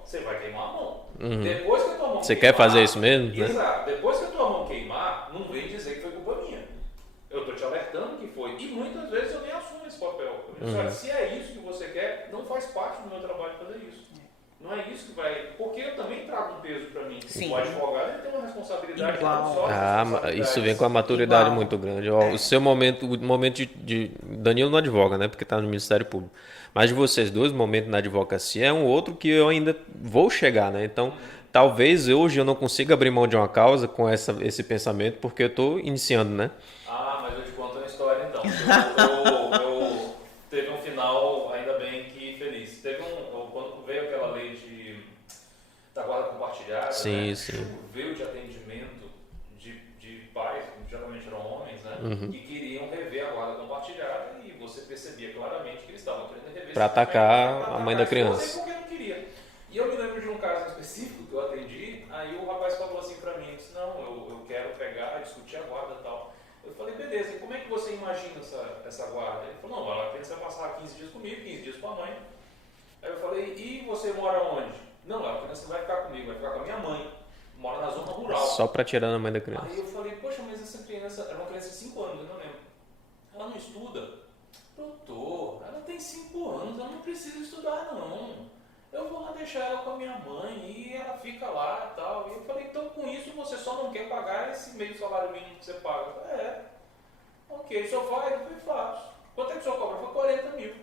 você vai queimar a mão. Uhum. Depois que a tua mão Você queimar, quer fazer isso mesmo? Né? Exato. Depois que a tua mão queimar, não vem dizer que foi culpa minha. Eu estou te alertando que foi. E muitas vezes eu nem assumo esse papel. Eu digo, olha, se é isso que você quer, não faz parte do meu trabalho fazer isso. Não é isso que vai... Porque eu também trago um peso para mim. Sim. O advogado ele tem uma responsabilidade Igual. não só Isso vem com a maturidade Igual. muito grande. O seu momento de Danilo não advoga, né? Porque está no Ministério Público. Mas de vocês dois, o momento na advocacia é um outro que eu ainda vou chegar, né? Então, talvez hoje eu não consiga abrir mão de uma causa com esse pensamento, porque eu estou iniciando, né? Mas eu te conto uma história então. Teve um final ainda bem que feliz. Quando veio aquela lei da guarda compartilhada, Sim, né? sim. Veio de atendimento de pais, que geralmente eram homens, né? Uhum. Que queriam rever a guarda compartilhada e você percebia claramente que eles estavam querendo rever Para atacar a mãe da criança. Porque não queria. E eu me lembro de um caso específico que eu atendi, aí o rapaz falou assim para mim, disse, não, eu quero pegar, discutir a guarda e tal. Eu falei, beleza, e como é que você imagina essa guarda? Ele falou, não, a criança vai passar 15 dias comigo, 15 dias com a mãe. Aí eu falei, e você mora onde? Não, a criança vai ficar comigo, vai ficar com a minha mãe. Mora na zona rural. Só para tirar a mãe da criança. Aí eu falei, poxa, mas essa criança, era uma criança de 5 anos, eu não lembro. Ela não estuda? Doutor, ela tem 5 anos, ela não precisa estudar não. Eu vou lá deixar ela com a minha mãe e ela fica lá e tal. E eu falei, então com isso você só não quer pagar esse meio salário mínimo que você paga? Eu falei, ok, o senhor faz? Eu falei, faço. Quanto é que o senhor cobra? Foi 40 mil.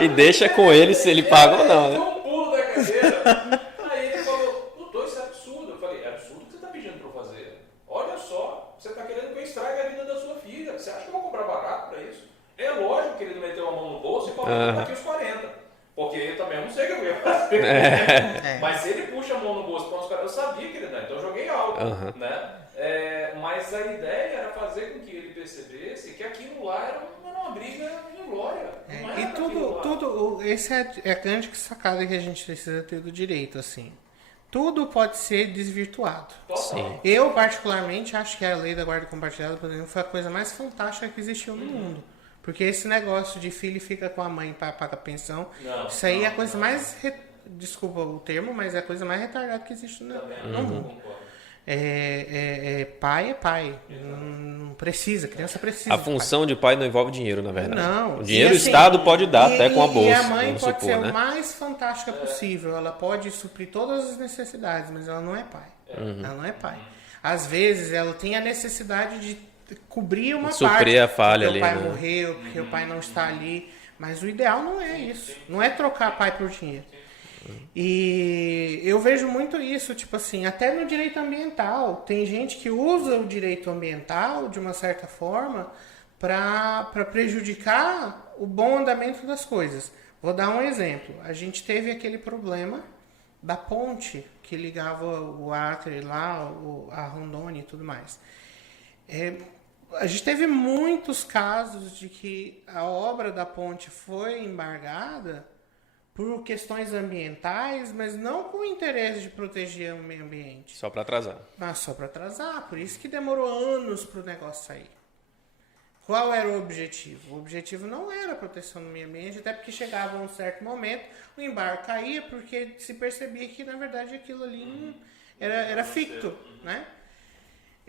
E deixa com ele se ele paga ou não, né? Um pulo da cadeira. Aí ele falou, doutor, isso é absurdo. Eu falei, é absurdo o que você está pedindo para eu fazer. Olha só, você está querendo que eu estrague a vida da sua filha. Você acha que eu vou cobrar barato para isso? É lógico que ele meteu a mão no bolso e cobrou aqui os 40. Porque eu também não sei o que eu ia fazer. Mas se ele puxa a mão no bolso para os 40, eu sabia que ele não. Então eu joguei alto. Né? Mas a ideia era fazer com que ele percebesse que aquilo lá era uma briga inglória. Esse é a grande sacada que a gente precisa ter do direito, assim. Tudo pode ser desvirtuado. Sim. Eu, particularmente, acho que a lei da guarda compartilhada, por exemplo, foi a coisa mais fantástica que existiu no mundo. Porque esse negócio de filho fica com a mãe para pagar pensão, isso aí é a coisa mais... Desculpa o termo, mas é a coisa mais retardada que existe no mundo. Pai é pai. Não precisa, criança precisa. A função de pai não envolve dinheiro, na verdade. Não. O dinheiro assim, o Estado pode dar, até com a bolsa. E a mãe vamos pode supor, ser né? o mais fantástica possível. Ela pode suprir todas as necessidades, mas ela não é pai. Ela não é pai. Às vezes, ela tem a necessidade de cobrir uma parte. Suprir a falha porque ali, o pai né? morreu, porque o pai não está ali. Mas o ideal não é isso. Não é trocar pai por dinheiro. E eu vejo muito isso, tipo assim, até no direito ambiental. Tem gente que usa o direito ambiental, de uma certa forma, para prejudicar o bom andamento das coisas. Vou dar um exemplo. A gente teve aquele problema da ponte que ligava o Acre lá, a Rondônia e tudo mais. A gente teve muitos casos de que a obra da ponte foi embargada por questões ambientais, mas não com o interesse de proteger o meio ambiente. Só para atrasar. Mas só para atrasar. Por isso que demorou anos para o negócio sair. Qual era o objetivo? O objetivo não era a proteção do meio ambiente, até porque chegava um certo momento, o embargo caía, porque se percebia que, na verdade, aquilo ali era ficto, né?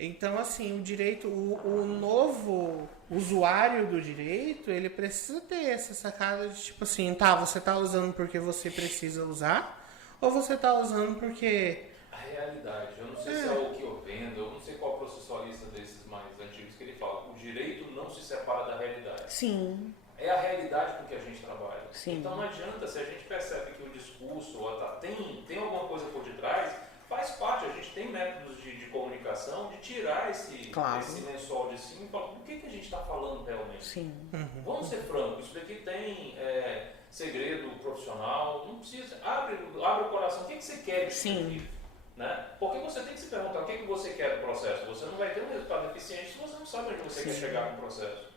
Então, assim, o direito, o novo usuário do direito, ele precisa ter essa sacada de, tipo assim, tá, você tá usando porque você precisa usar, ou você está usando porque... A realidade, eu não sei se é o que eu vendo, eu não sei qual processualista desses mais antigos que ele fala, o direito não se separa da realidade. Sim. É a realidade com que a gente trabalha. Sim. Então não adianta, se a gente percebe que o discurso tem alguma coisa por detrás, faz parte, a gente tem métodos de comunicação, de tirar esse lençol de cima e falar o que a gente está falando realmente. Sim. Vamos ser francos, isso daqui tem segredo profissional, não precisa, abre o coração, o que você quer disso aqui? Né? Porque você tem que se perguntar o que você quer do processo. Você não vai ter um resultado eficiente se você não sabe onde você quer chegar com o processo.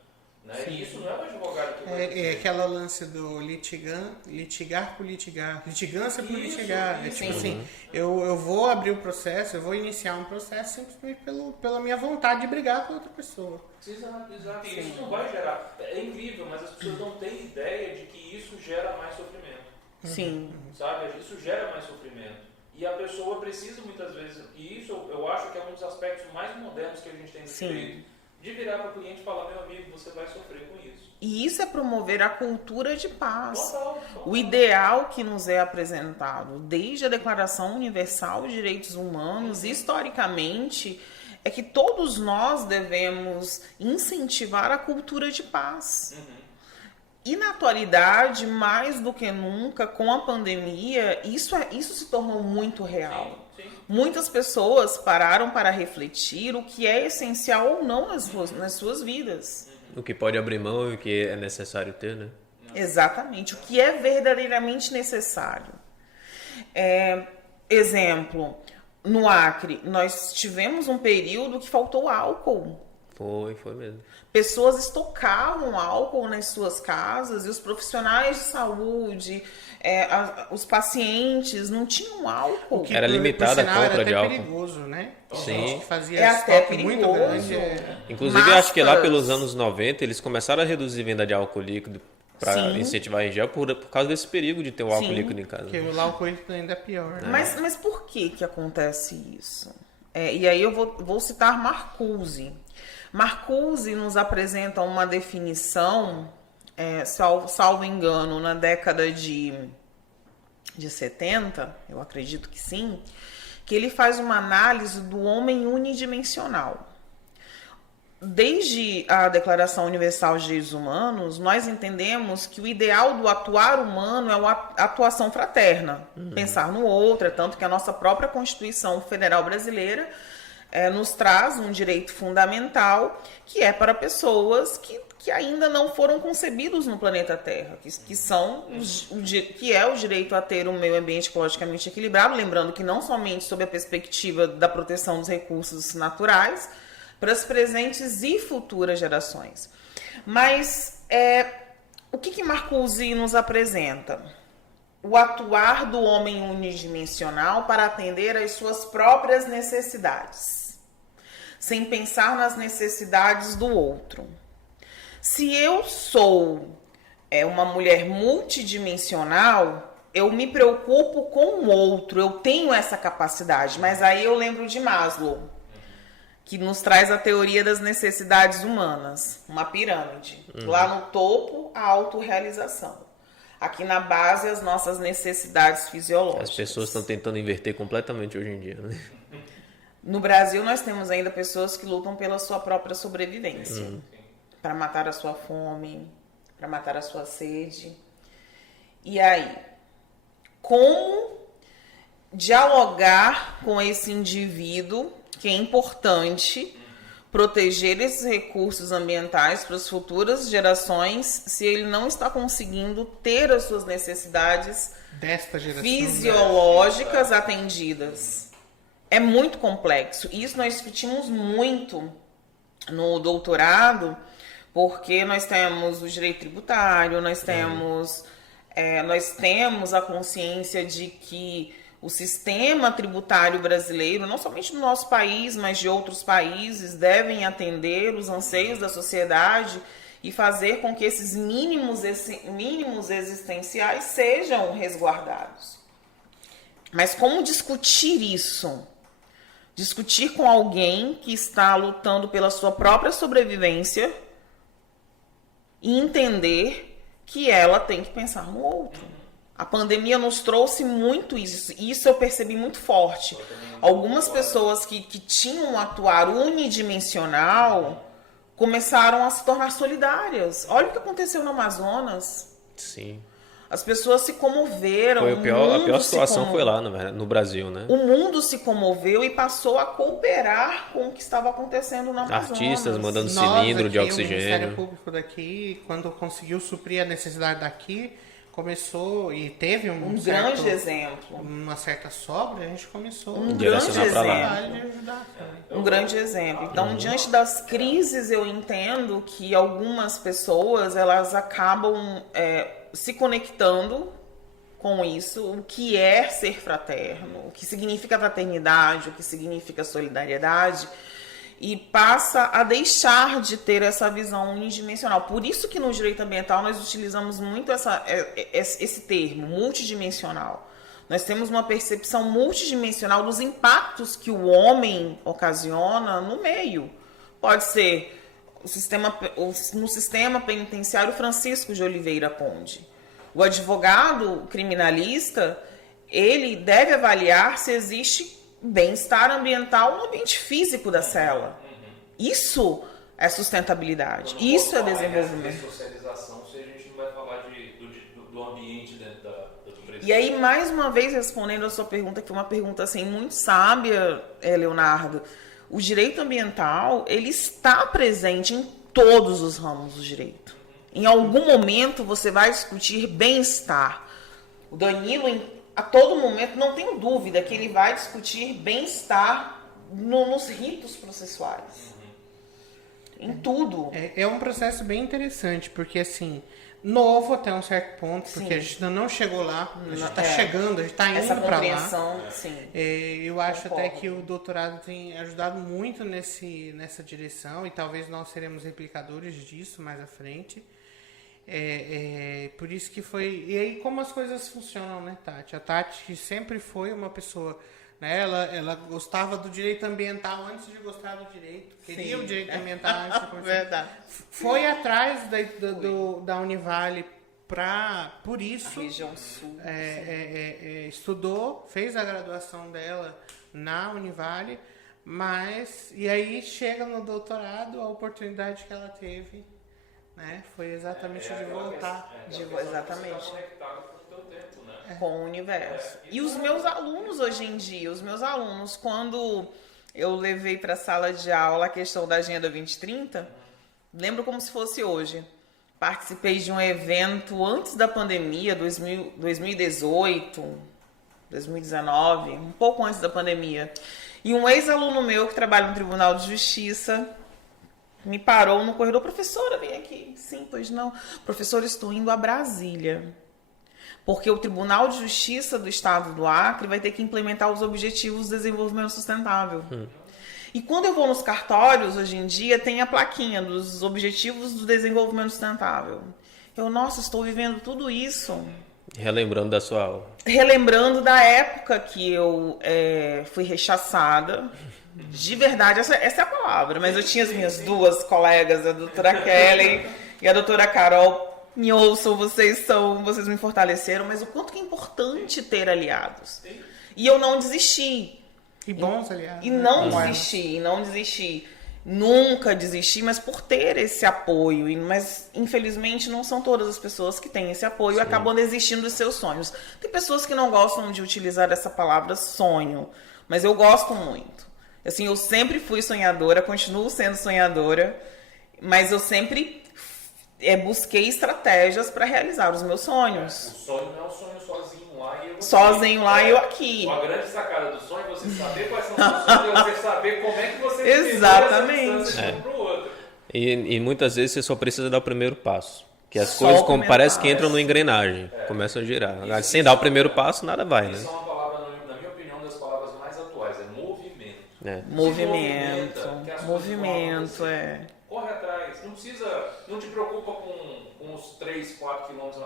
Né? E isso não é o advogado que vai É aquela lance do litigar por litigar, litigância por litigar. Isso, tipo assim, eu vou abrir o processo, eu vou iniciar um processo simplesmente pela minha vontade de brigar com outra pessoa. Exato. E isso não vai gerar. É incrível, mas as pessoas não têm ideia de que isso gera mais sofrimento. Sim. Sabe? Isso gera mais sofrimento. E a pessoa precisa muitas vezes, e isso eu acho que é um dos aspectos mais modernos que a gente tem no direito, de virar para o cliente e falar, meu amigo, você vai sofrer com isso. E isso é promover a cultura de paz. Total. O ideal que nos é apresentado desde a Declaração Universal de Direitos Humanos, historicamente, é que todos nós devemos incentivar a cultura de paz. E na atualidade, mais do que nunca, com a pandemia, isso se tornou muito real. Sim. Muitas pessoas pararam para refletir o que é essencial ou não nas suas vidas. O que pode abrir mão e o que é necessário ter, né? Exatamente, o que é verdadeiramente necessário. Exemplo, no Acre, nós tivemos um período que faltou álcool. Foi mesmo. Pessoas estocavam álcool nas suas casas e os profissionais de saúde, os pacientes não tinham álcool. Era limitada a compra de álcool. Era perigoso, né? Sim. Fazia até estoque perigoso. muito grande. Inclusive, eu acho que lá pelos anos 90, eles começaram a reduzir a venda de álcool líquido para incentivar em gel por causa desse perigo de ter o álcool líquido em casa. Porque o álcool líquido ainda é pior. Né? Mas por que acontece isso? E aí eu vou citar Marcuse. Marcuse nos apresenta uma definição, salvo engano, na década de 70, eu acredito que sim, que ele faz uma análise do homem unidimensional. Desde a Declaração Universal de Direitos Humanos, nós entendemos que o ideal do atuar humano é a atuação fraterna, pensar no outro, tanto que a nossa própria Constituição Federal Brasileira nos traz um direito fundamental que é para pessoas que ainda não foram concebidos no planeta Terra, que é o direito a ter um meio ambiente ecologicamente equilibrado, lembrando que não somente sob a perspectiva da proteção dos recursos naturais, para as presentes e futuras gerações. Mas o que Marcuse nos apresenta? O atuar do homem unidimensional para atender às suas próprias necessidades, sem pensar nas necessidades do outro. Se eu sou uma mulher multidimensional, eu me preocupo com o outro, eu tenho essa capacidade, mas aí eu lembro de Maslow, que nos traz a teoria das necessidades humanas, uma pirâmide. Lá no topo, a autorrealização. Aqui na base, as nossas necessidades fisiológicas. As pessoas estão tentando inverter completamente hoje em dia, né? No Brasil, nós temos ainda pessoas que lutam pela sua própria sobrevivência. Para matar a sua fome, para matar a sua sede. E aí, como dialogar com esse indivíduo, que é importante proteger esses recursos ambientais para as futuras gerações, se ele não está conseguindo ter as suas necessidades fisiológicas atendidas? É muito complexo. Isso nós discutimos muito no doutorado, porque nós temos o direito tributário, nós temos a consciência de que o sistema tributário brasileiro, não somente no nosso país, mas de outros países, devem atender os anseios da sociedade e fazer com que esses mínimos existenciais sejam resguardados. Mas como discutir isso? Discutir com alguém que está lutando pela sua própria sobrevivência e entender que ela tem que pensar no outro. A pandemia nos trouxe muito isso. Isso eu percebi muito forte. Algumas pessoas que tinham um atuar unidimensional começaram a se tornar solidárias. Olha o que aconteceu no Amazonas. Sim. As pessoas se comoveram. A pior situação foi lá no Brasil, né? O mundo se comoveu e passou a cooperar com o que estava acontecendo no Amazonas. Artistas mandando cilindro de oxigênio. O Ministério Público daqui, quando conseguiu suprir a necessidade daqui, começou e teve grande exemplo. Uma certa sobra, a gente começou um grande exemplo. De ajudar. Um grande exemplo. Então, diante das crises, eu entendo que algumas pessoas elas acabam se conectando com isso, o que é ser fraterno, o que significa fraternidade, o que significa solidariedade, e passa a deixar de ter essa visão unidimensional. Por isso que no direito ambiental nós utilizamos muito esse termo, multidimensional. Nós temos uma percepção multidimensional dos impactos que o homem ocasiona no meio. Pode ser no sistema penitenciário Francisco de Oliveira Conde. O advogado criminalista, ele deve avaliar se existe bem-estar ambiental no ambiente físico da cela. Isso é sustentabilidade. Isso é desenvolvimento. Socialização, se a gente não vai falar do ambiente dentro do presídio. E aí, mais uma vez, respondendo a sua pergunta, que foi uma pergunta assim, muito sábia, Leonardo, o direito ambiental, ele está presente em todos os ramos do direito. Em algum momento você vai discutir bem-estar. O Danilo, a todo momento, não tenho dúvida que ele vai discutir bem-estar nos ritos processuais. Em tudo. É um processo bem interessante, porque assim, novo até um certo ponto, porque a gente ainda não chegou lá, a gente está chegando, a gente está indo para lá. Sim. Eu acho até que o doutorado tem ajudado muito nessa direção, e talvez nós seremos replicadores disso mais à frente. Por isso que foi... E aí como as coisas funcionam, né, Tati? A Tati sempre foi uma pessoa, né, ela gostava do direito ambiental antes de gostar do direito, queria o direito ambiental antes de gostar. Verdade. Foi atrás da Univale por isso. A região sul. Estudou, fez a graduação dela na Univale, e aí chega no doutorado, a oportunidade que ela teve, né, foi exatamente de voltar. Exatamente. Conectado com o teu tempo, né? Com o universo. E os meus alunos hoje em dia, quando eu levei para a sala de aula a questão da Agenda 2030, lembro como se fosse hoje. Participei de um evento antes da pandemia, 2018, 2019, um pouco antes da pandemia. E um ex-aluno meu que trabalha no Tribunal de Justiça me parou no corredor. Professora, vem aqui. Sim, pois não. Professora, estou indo a Brasília. Porque o Tribunal de Justiça do Estado do Acre vai ter que implementar os Objetivos de Desenvolvimento Sustentável. E quando eu vou nos cartórios, hoje em dia, tem a plaquinha dos Objetivos do Desenvolvimento Sustentável. Nossa, estou vivendo tudo isso. Relembrando da sua aula. Relembrando da época que eu fui rechaçada. De verdade, essa é a palavra. Mas eu tinha as minhas duas colegas, a doutora Kelly e a doutora Carol. Me ouçam, vocês me fortaleceram. Mas o quanto que é importante ter aliados. E eu não desisti. E bons aliados. E não desisti. Nunca desisti, mas por ter esse apoio. Mas, infelizmente, não são todas as pessoas que têm esse apoio e acabam desistindo dos seus sonhos. Tem pessoas que não gostam de utilizar essa palavra sonho, mas eu gosto muito. Assim, eu sempre fui sonhadora, continuo sendo sonhadora, mas eu sempre busquei estratégias para realizar os meus sonhos. O sonho não é um sonho sozinho lá e eu aqui. Sozinho lá e eu aqui. A grande sacada do sonho é você saber quais são os seus sonhos e você saber como é que você exatamente. Um pro outro. E muitas vezes você só precisa dar o primeiro passo. Que as coisas parece que entram numa engrenagem, começam a girar. Sem dar o primeiro passo, nada vai, né? Isso é uma palavra, na minha opinião, das palavras mais atuais, é movimento. Movimento, Corre atrás, não te preocupa com os 3, 4 quilômetros.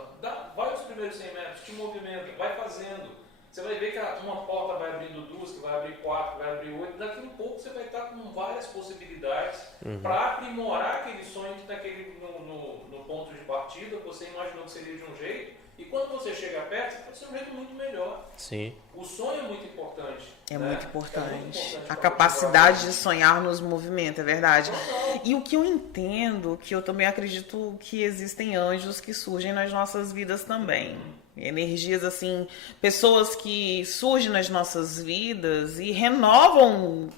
Vai os primeiros 100 metros, te movimenta, vai fazendo. você vai ver que uma porta vai abrindo 2, que vai abrir 4, que vai abrir 8. Daqui a um pouco você vai estar com várias possibilidades para aprimorar aquele sonho que está no ponto de partida, que você imaginou que seria de um jeito. E quando você chega perto, pode ser um jeito muito melhor. Sim. O sonho é muito importante. É né? muito importante. É muito importante A capacidade de sonhar nos movimentos, é verdade. Total. E o que eu entendo, que eu também acredito que existem anjos que surgem nas nossas vidas também. Energias assim, pessoas que surgem nas nossas vidas e renovam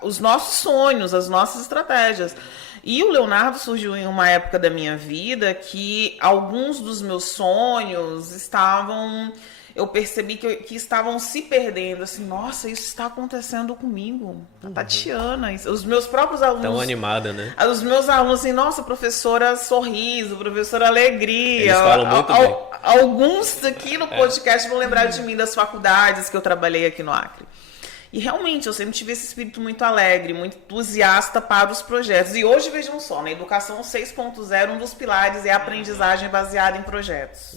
os nossos sonhos, as nossas estratégias. E o Leonardo surgiu em uma época da minha vida que alguns dos meus sonhos estavam... Eu percebi que estavam se perdendo. Assim, nossa, isso está acontecendo comigo. A Tatiana, os meus próprios alunos... Tão animada, né? Os meus alunos, assim, nossa, professora sorriso, professora alegria. Eles falam muito bem. Alguns aqui no podcast vão lembrar de mim das faculdades que eu trabalhei aqui no Acre. E realmente, eu sempre tive esse espírito muito alegre, muito entusiasta para os projetos. E hoje, vejam só, na Educação 6.0, um dos pilares é a aprendizagem baseada em projetos.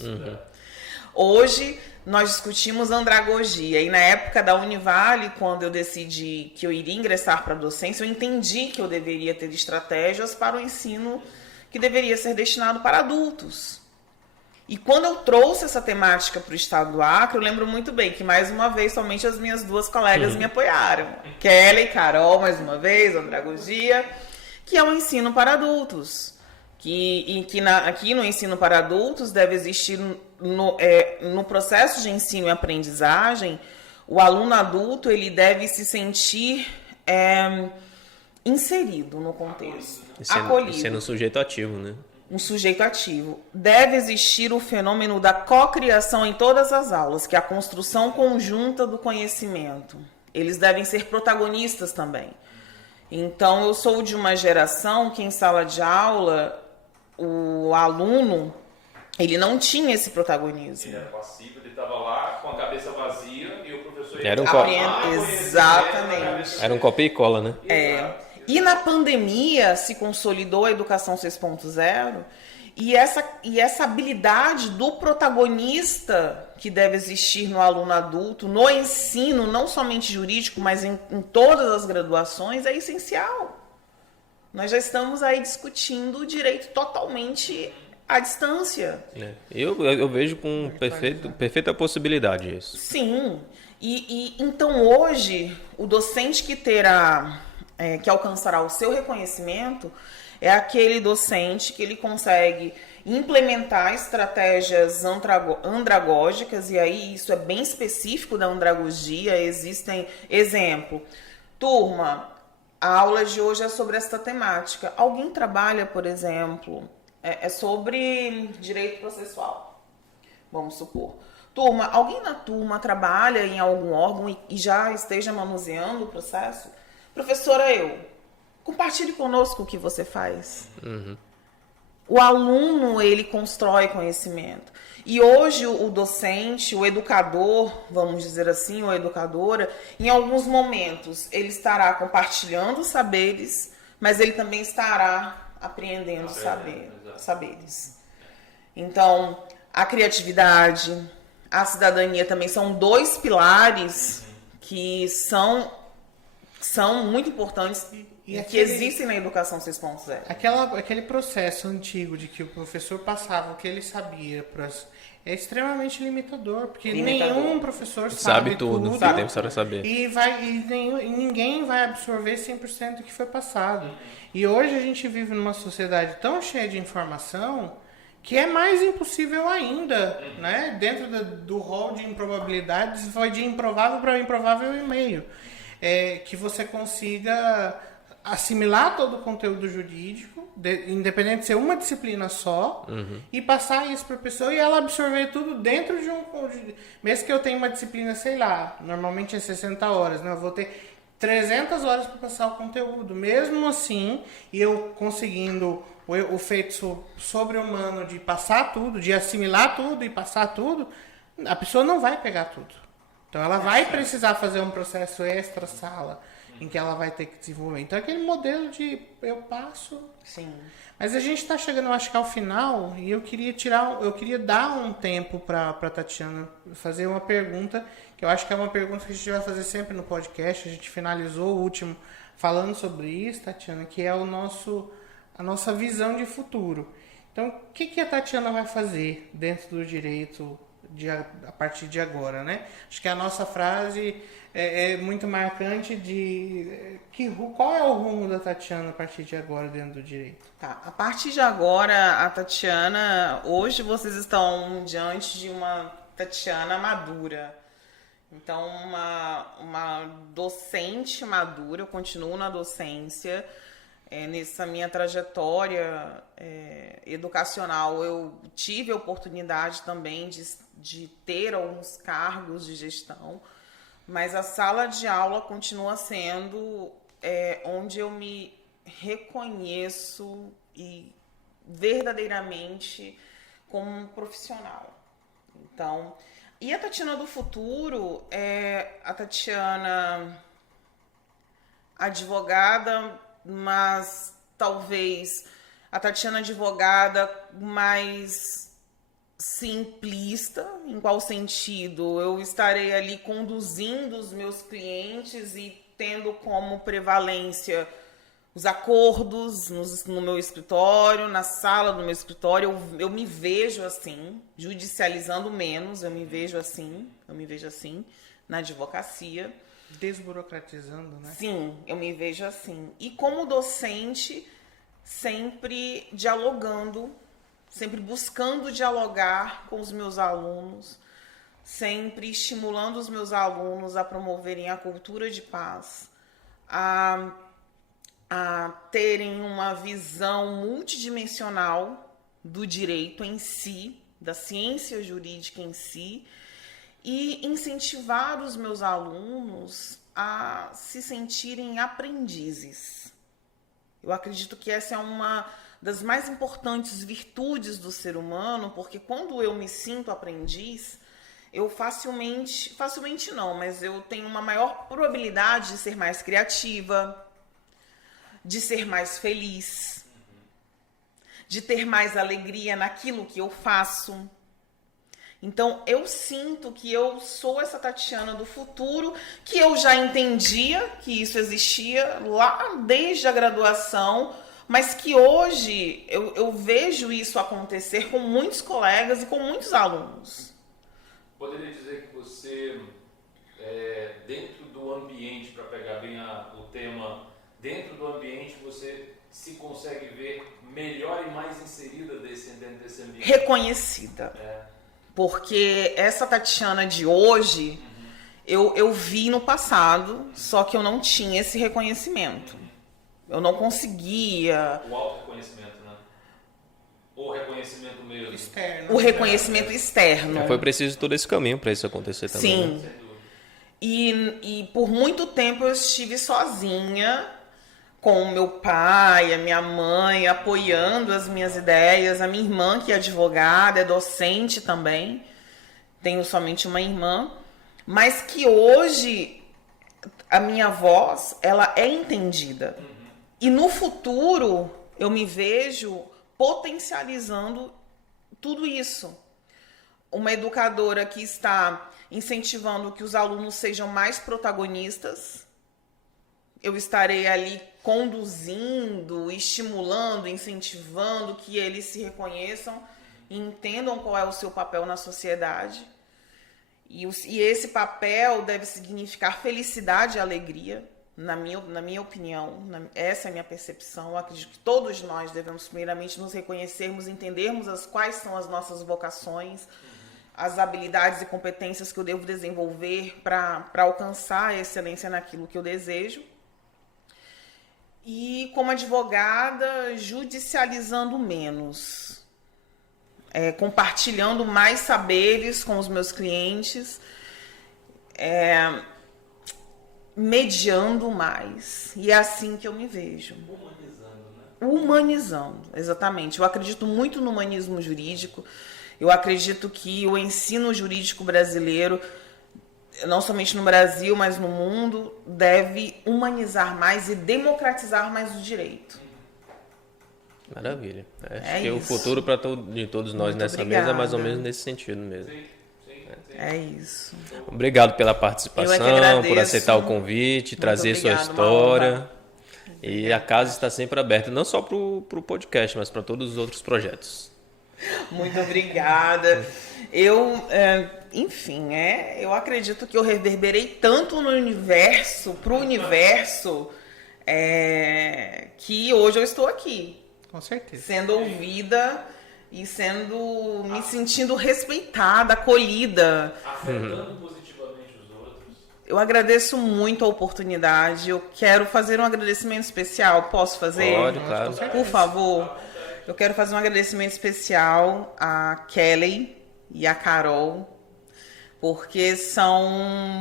Hoje, nós discutimos andragogia. E na época da Univale, quando eu decidi que eu iria ingressar para a docência, eu entendi que eu deveria ter estratégias para o ensino que deveria ser destinado para adultos. E quando eu trouxe essa temática para o estado do Acre, eu lembro muito bem que, mais uma vez, somente as minhas duas colegas me apoiaram. Kelly e Carol, mais uma vez, andragogia, que é o ensino para adultos. Aqui no ensino para adultos deve existir, no processo de ensino e aprendizagem, o aluno adulto ele deve se sentir inserido no contexto, acolhido. Sendo um sujeito ativo, né? Um sujeito ativo. Deve existir o fenômeno da cocriação em todas as aulas, que é a construção conjunta do conhecimento. Eles devem ser protagonistas também. Então, eu sou de uma geração que em sala de aula, o aluno, ele não tinha esse protagonismo. Ele era passivo, ele estava lá com a cabeça vazia e o professor... Era um Exatamente. Era um copia e cola, né? E na pandemia se consolidou a Educação 6.0 e essa habilidade do protagonista que deve existir no aluno adulto, no ensino, não somente jurídico, mas em todas as graduações, é essencial. Nós já estamos aí discutindo o direito totalmente à distância. Eu vejo com perfeita possibilidade isso. Sim. Então hoje, o docente que terá... que alcançará o seu reconhecimento é aquele docente que ele consegue implementar estratégias andragógicas, e aí isso é bem específico da andragogia. Existem, exemplo, turma, a aula de hoje é sobre esta temática. Alguém trabalha, por exemplo, é sobre direito processual, vamos supor. Turma, alguém na turma trabalha em algum órgão e já esteja manuseando o processo? Professora, compartilhe conosco o que você faz. O aluno, ele constrói conhecimento. E hoje o docente, o educador, vamos dizer assim, ou educadora, em alguns momentos ele estará compartilhando saberes, mas ele também estará apreendendo saberes. Então, a criatividade, a cidadania também são dois pilares que são muito importantes e que existem na Educação 6.0. Aquele processo antigo de que o professor passava o que ele sabia é extremamente limitador, porque nenhum professor sabe tudo. Tem tempo para saber. E ninguém vai absorver 100% do que foi passado. E hoje a gente vive numa sociedade tão cheia de informação que é mais impossível ainda, né? Dentro do rol de improbabilidades, vai de improvável para improvável e meio. Que você consiga assimilar todo o conteúdo jurídico, independente de ser uma disciplina só, e passar isso para a pessoa e ela absorver tudo dentro de um... Mesmo que eu tenha uma disciplina, sei lá, normalmente é 60 horas, né? Eu vou ter 300 horas para passar o conteúdo. Mesmo assim, e eu conseguindo o feito sobre-humano de passar tudo, de assimilar tudo e passar tudo, a pessoa não vai pegar tudo. Então ela vai precisar fazer um processo extra-sala. em que ela vai ter que desenvolver. Então, aquele modelo de eu passo... Sim. Mas a gente está chegando, eu acho que ao final, e eu queria dar um tempo para Tatiana fazer uma pergunta, que eu acho que é uma pergunta que a gente vai fazer sempre no podcast. A gente finalizou o último falando sobre isso, Tatiana, que é a nossa visão de futuro. Então, o que a Tatiana vai fazer dentro do direito a partir de agora, né? Acho que a nossa frase é muito marcante qual é o rumo da Tatiana a partir de agora dentro do direito? Tá. A partir de agora, a Tatiana, hoje vocês estão diante de uma Tatiana madura. Então, uma docente madura, eu continuo na docência. Nessa minha trajetória educacional, eu tive a oportunidade também de ter alguns cargos de gestão, mas a sala de aula continua sendo onde eu me reconheço e verdadeiramente como um profissional. Então, e a Tatiana do futuro é a Tatiana advogada, mas talvez a Tatiana advogada mais simplista. Em qual sentido? Eu estarei ali conduzindo os meus clientes e tendo como prevalência os acordos no meu escritório, na sala do meu escritório. Eu me vejo assim, judicializando menos, eu me vejo assim na advocacia. Desburocratizando, né? Sim, eu me vejo assim. E como docente, sempre dialogando, sempre buscando dialogar com os meus alunos, sempre estimulando os meus alunos a promoverem a cultura de paz, a terem uma visão multidimensional do direito em si, da ciência jurídica em si, e incentivar os meus alunos a se sentirem aprendizes. Eu acredito que essa é uma das mais importantes virtudes do ser humano, porque quando eu me sinto aprendiz, eu facilmente não, mas eu tenho uma maior probabilidade de ser mais criativa, de ser mais feliz, de ter mais alegria naquilo que eu faço. Então, eu sinto que eu sou essa Tatiana do futuro, que eu já entendia que isso existia lá desde a graduação, mas que hoje eu vejo isso acontecer com muitos colegas e com muitos alunos. Poderia dizer que você, dentro do ambiente, para pegar bem o tema, dentro do ambiente você se consegue ver melhor e mais inserida dentro desse ambiente? Reconhecida. Porque essa Tatiana de hoje, eu vi no passado, só que eu não tinha esse reconhecimento. Eu não conseguia... O auto-reconhecimento, né? Ou o reconhecimento mesmo? Externo. O reconhecimento externo. Foi preciso todo esse caminho para isso acontecer também. Sim. Né? E por muito tempo eu estive sozinha, com o meu pai, a minha mãe, apoiando as minhas ideias, a minha irmã, que é advogada, é docente também, tenho somente uma irmã, mas que hoje a minha voz, ela é entendida. E no futuro, eu me vejo potencializando tudo isso. Uma educadora que está incentivando que os alunos sejam mais protagonistas. Eu estarei ali conduzindo, estimulando, incentivando que eles se reconheçam e entendam qual é o seu papel na sociedade. E esse papel deve significar felicidade e alegria, na minha opinião. Essa é a minha percepção. Eu acredito que todos nós devemos primeiramente nos reconhecermos, entendermos quais são as nossas vocações, as habilidades e competências que eu devo desenvolver para alcançar a excelência naquilo que eu desejo. E como advogada, judicializando menos, compartilhando mais saberes com os meus clientes, mediando mais. E é assim que eu me vejo. Humanizando, né? Humanizando, exatamente. Eu acredito muito no humanismo jurídico. Eu acredito que o ensino jurídico brasileiro não somente no Brasil, mas no mundo, deve humanizar mais e democratizar mais o direito. Maravilha. Acho É que o isso. futuro de todos nós Muito nessa mesa é mais ou obrigada. menos nesse sentido mesmo. É isso. Obrigado pela Eu é que participação, agradeço. por aceitar o convite, trazer sua obrigada, uma história. honra. E a casa está sempre aberta, não só para o podcast, mas para todos os outros projetos. Muito obrigada. Enfim, eu acredito que eu reverberei tanto no universo, pro universo, que hoje eu estou aqui, Com certeza. sendo ouvida e me sentindo respeitada, acolhida. Afetando positivamente os outros. Eu agradeço muito a oportunidade. Eu quero fazer um agradecimento especial. Posso fazer? Pode, claro. Por favor. Eu quero fazer um agradecimento especial a Kelly e a Carol, porque são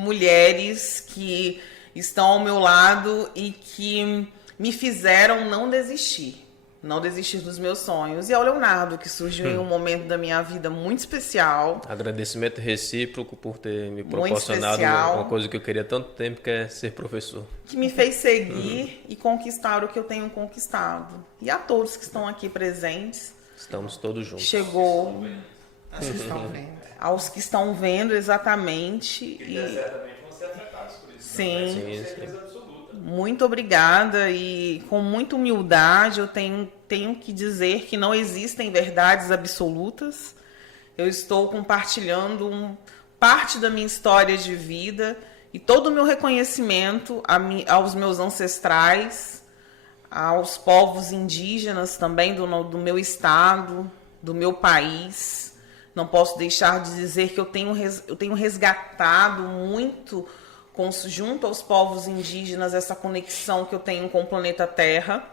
mulheres que estão ao meu lado e que me fizeram não desistir dos meus sonhos. E ao Leonardo, que surgiu em um momento da minha vida muito especial. Agradecimento recíproco por ter me Muito proporcionado especial. uma coisa que eu queria há tanto tempo, que é ser professor. Que me fez seguir e conquistar o que eu tenho conquistado. E a todos que estão aqui presentes, Estamos todos juntos. chegou Vocês estão vendo. aos que estão vendo exatamente. E certamente vão ser afetados por isso. Sim. Com Sim, certeza absoluta. Muito obrigada e com muita humildade eu tenho que dizer que não existem verdades absolutas. Eu estou compartilhando parte da minha história de vida e todo o meu reconhecimento aos meus ancestrais, aos povos indígenas também do meu estado, do meu país. Não posso deixar de dizer que eu tenho resgatado muito junto aos povos indígenas essa conexão que eu tenho com o planeta Terra.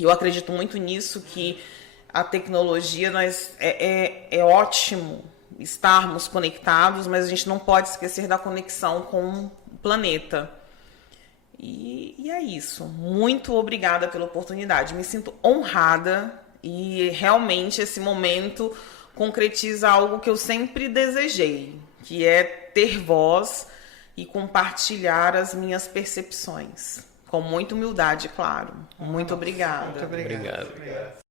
Eu acredito muito nisso, que a tecnologia é ótimo estarmos conectados, mas a gente não pode esquecer da conexão com o planeta. E é isso. Muito obrigada pela oportunidade. Me sinto honrada e realmente esse momento concretiza algo que eu sempre desejei, que é ter voz e compartilhar as minhas percepções. Com muita humildade, claro. Muito obrigada. Muito obrigado. Obrigado.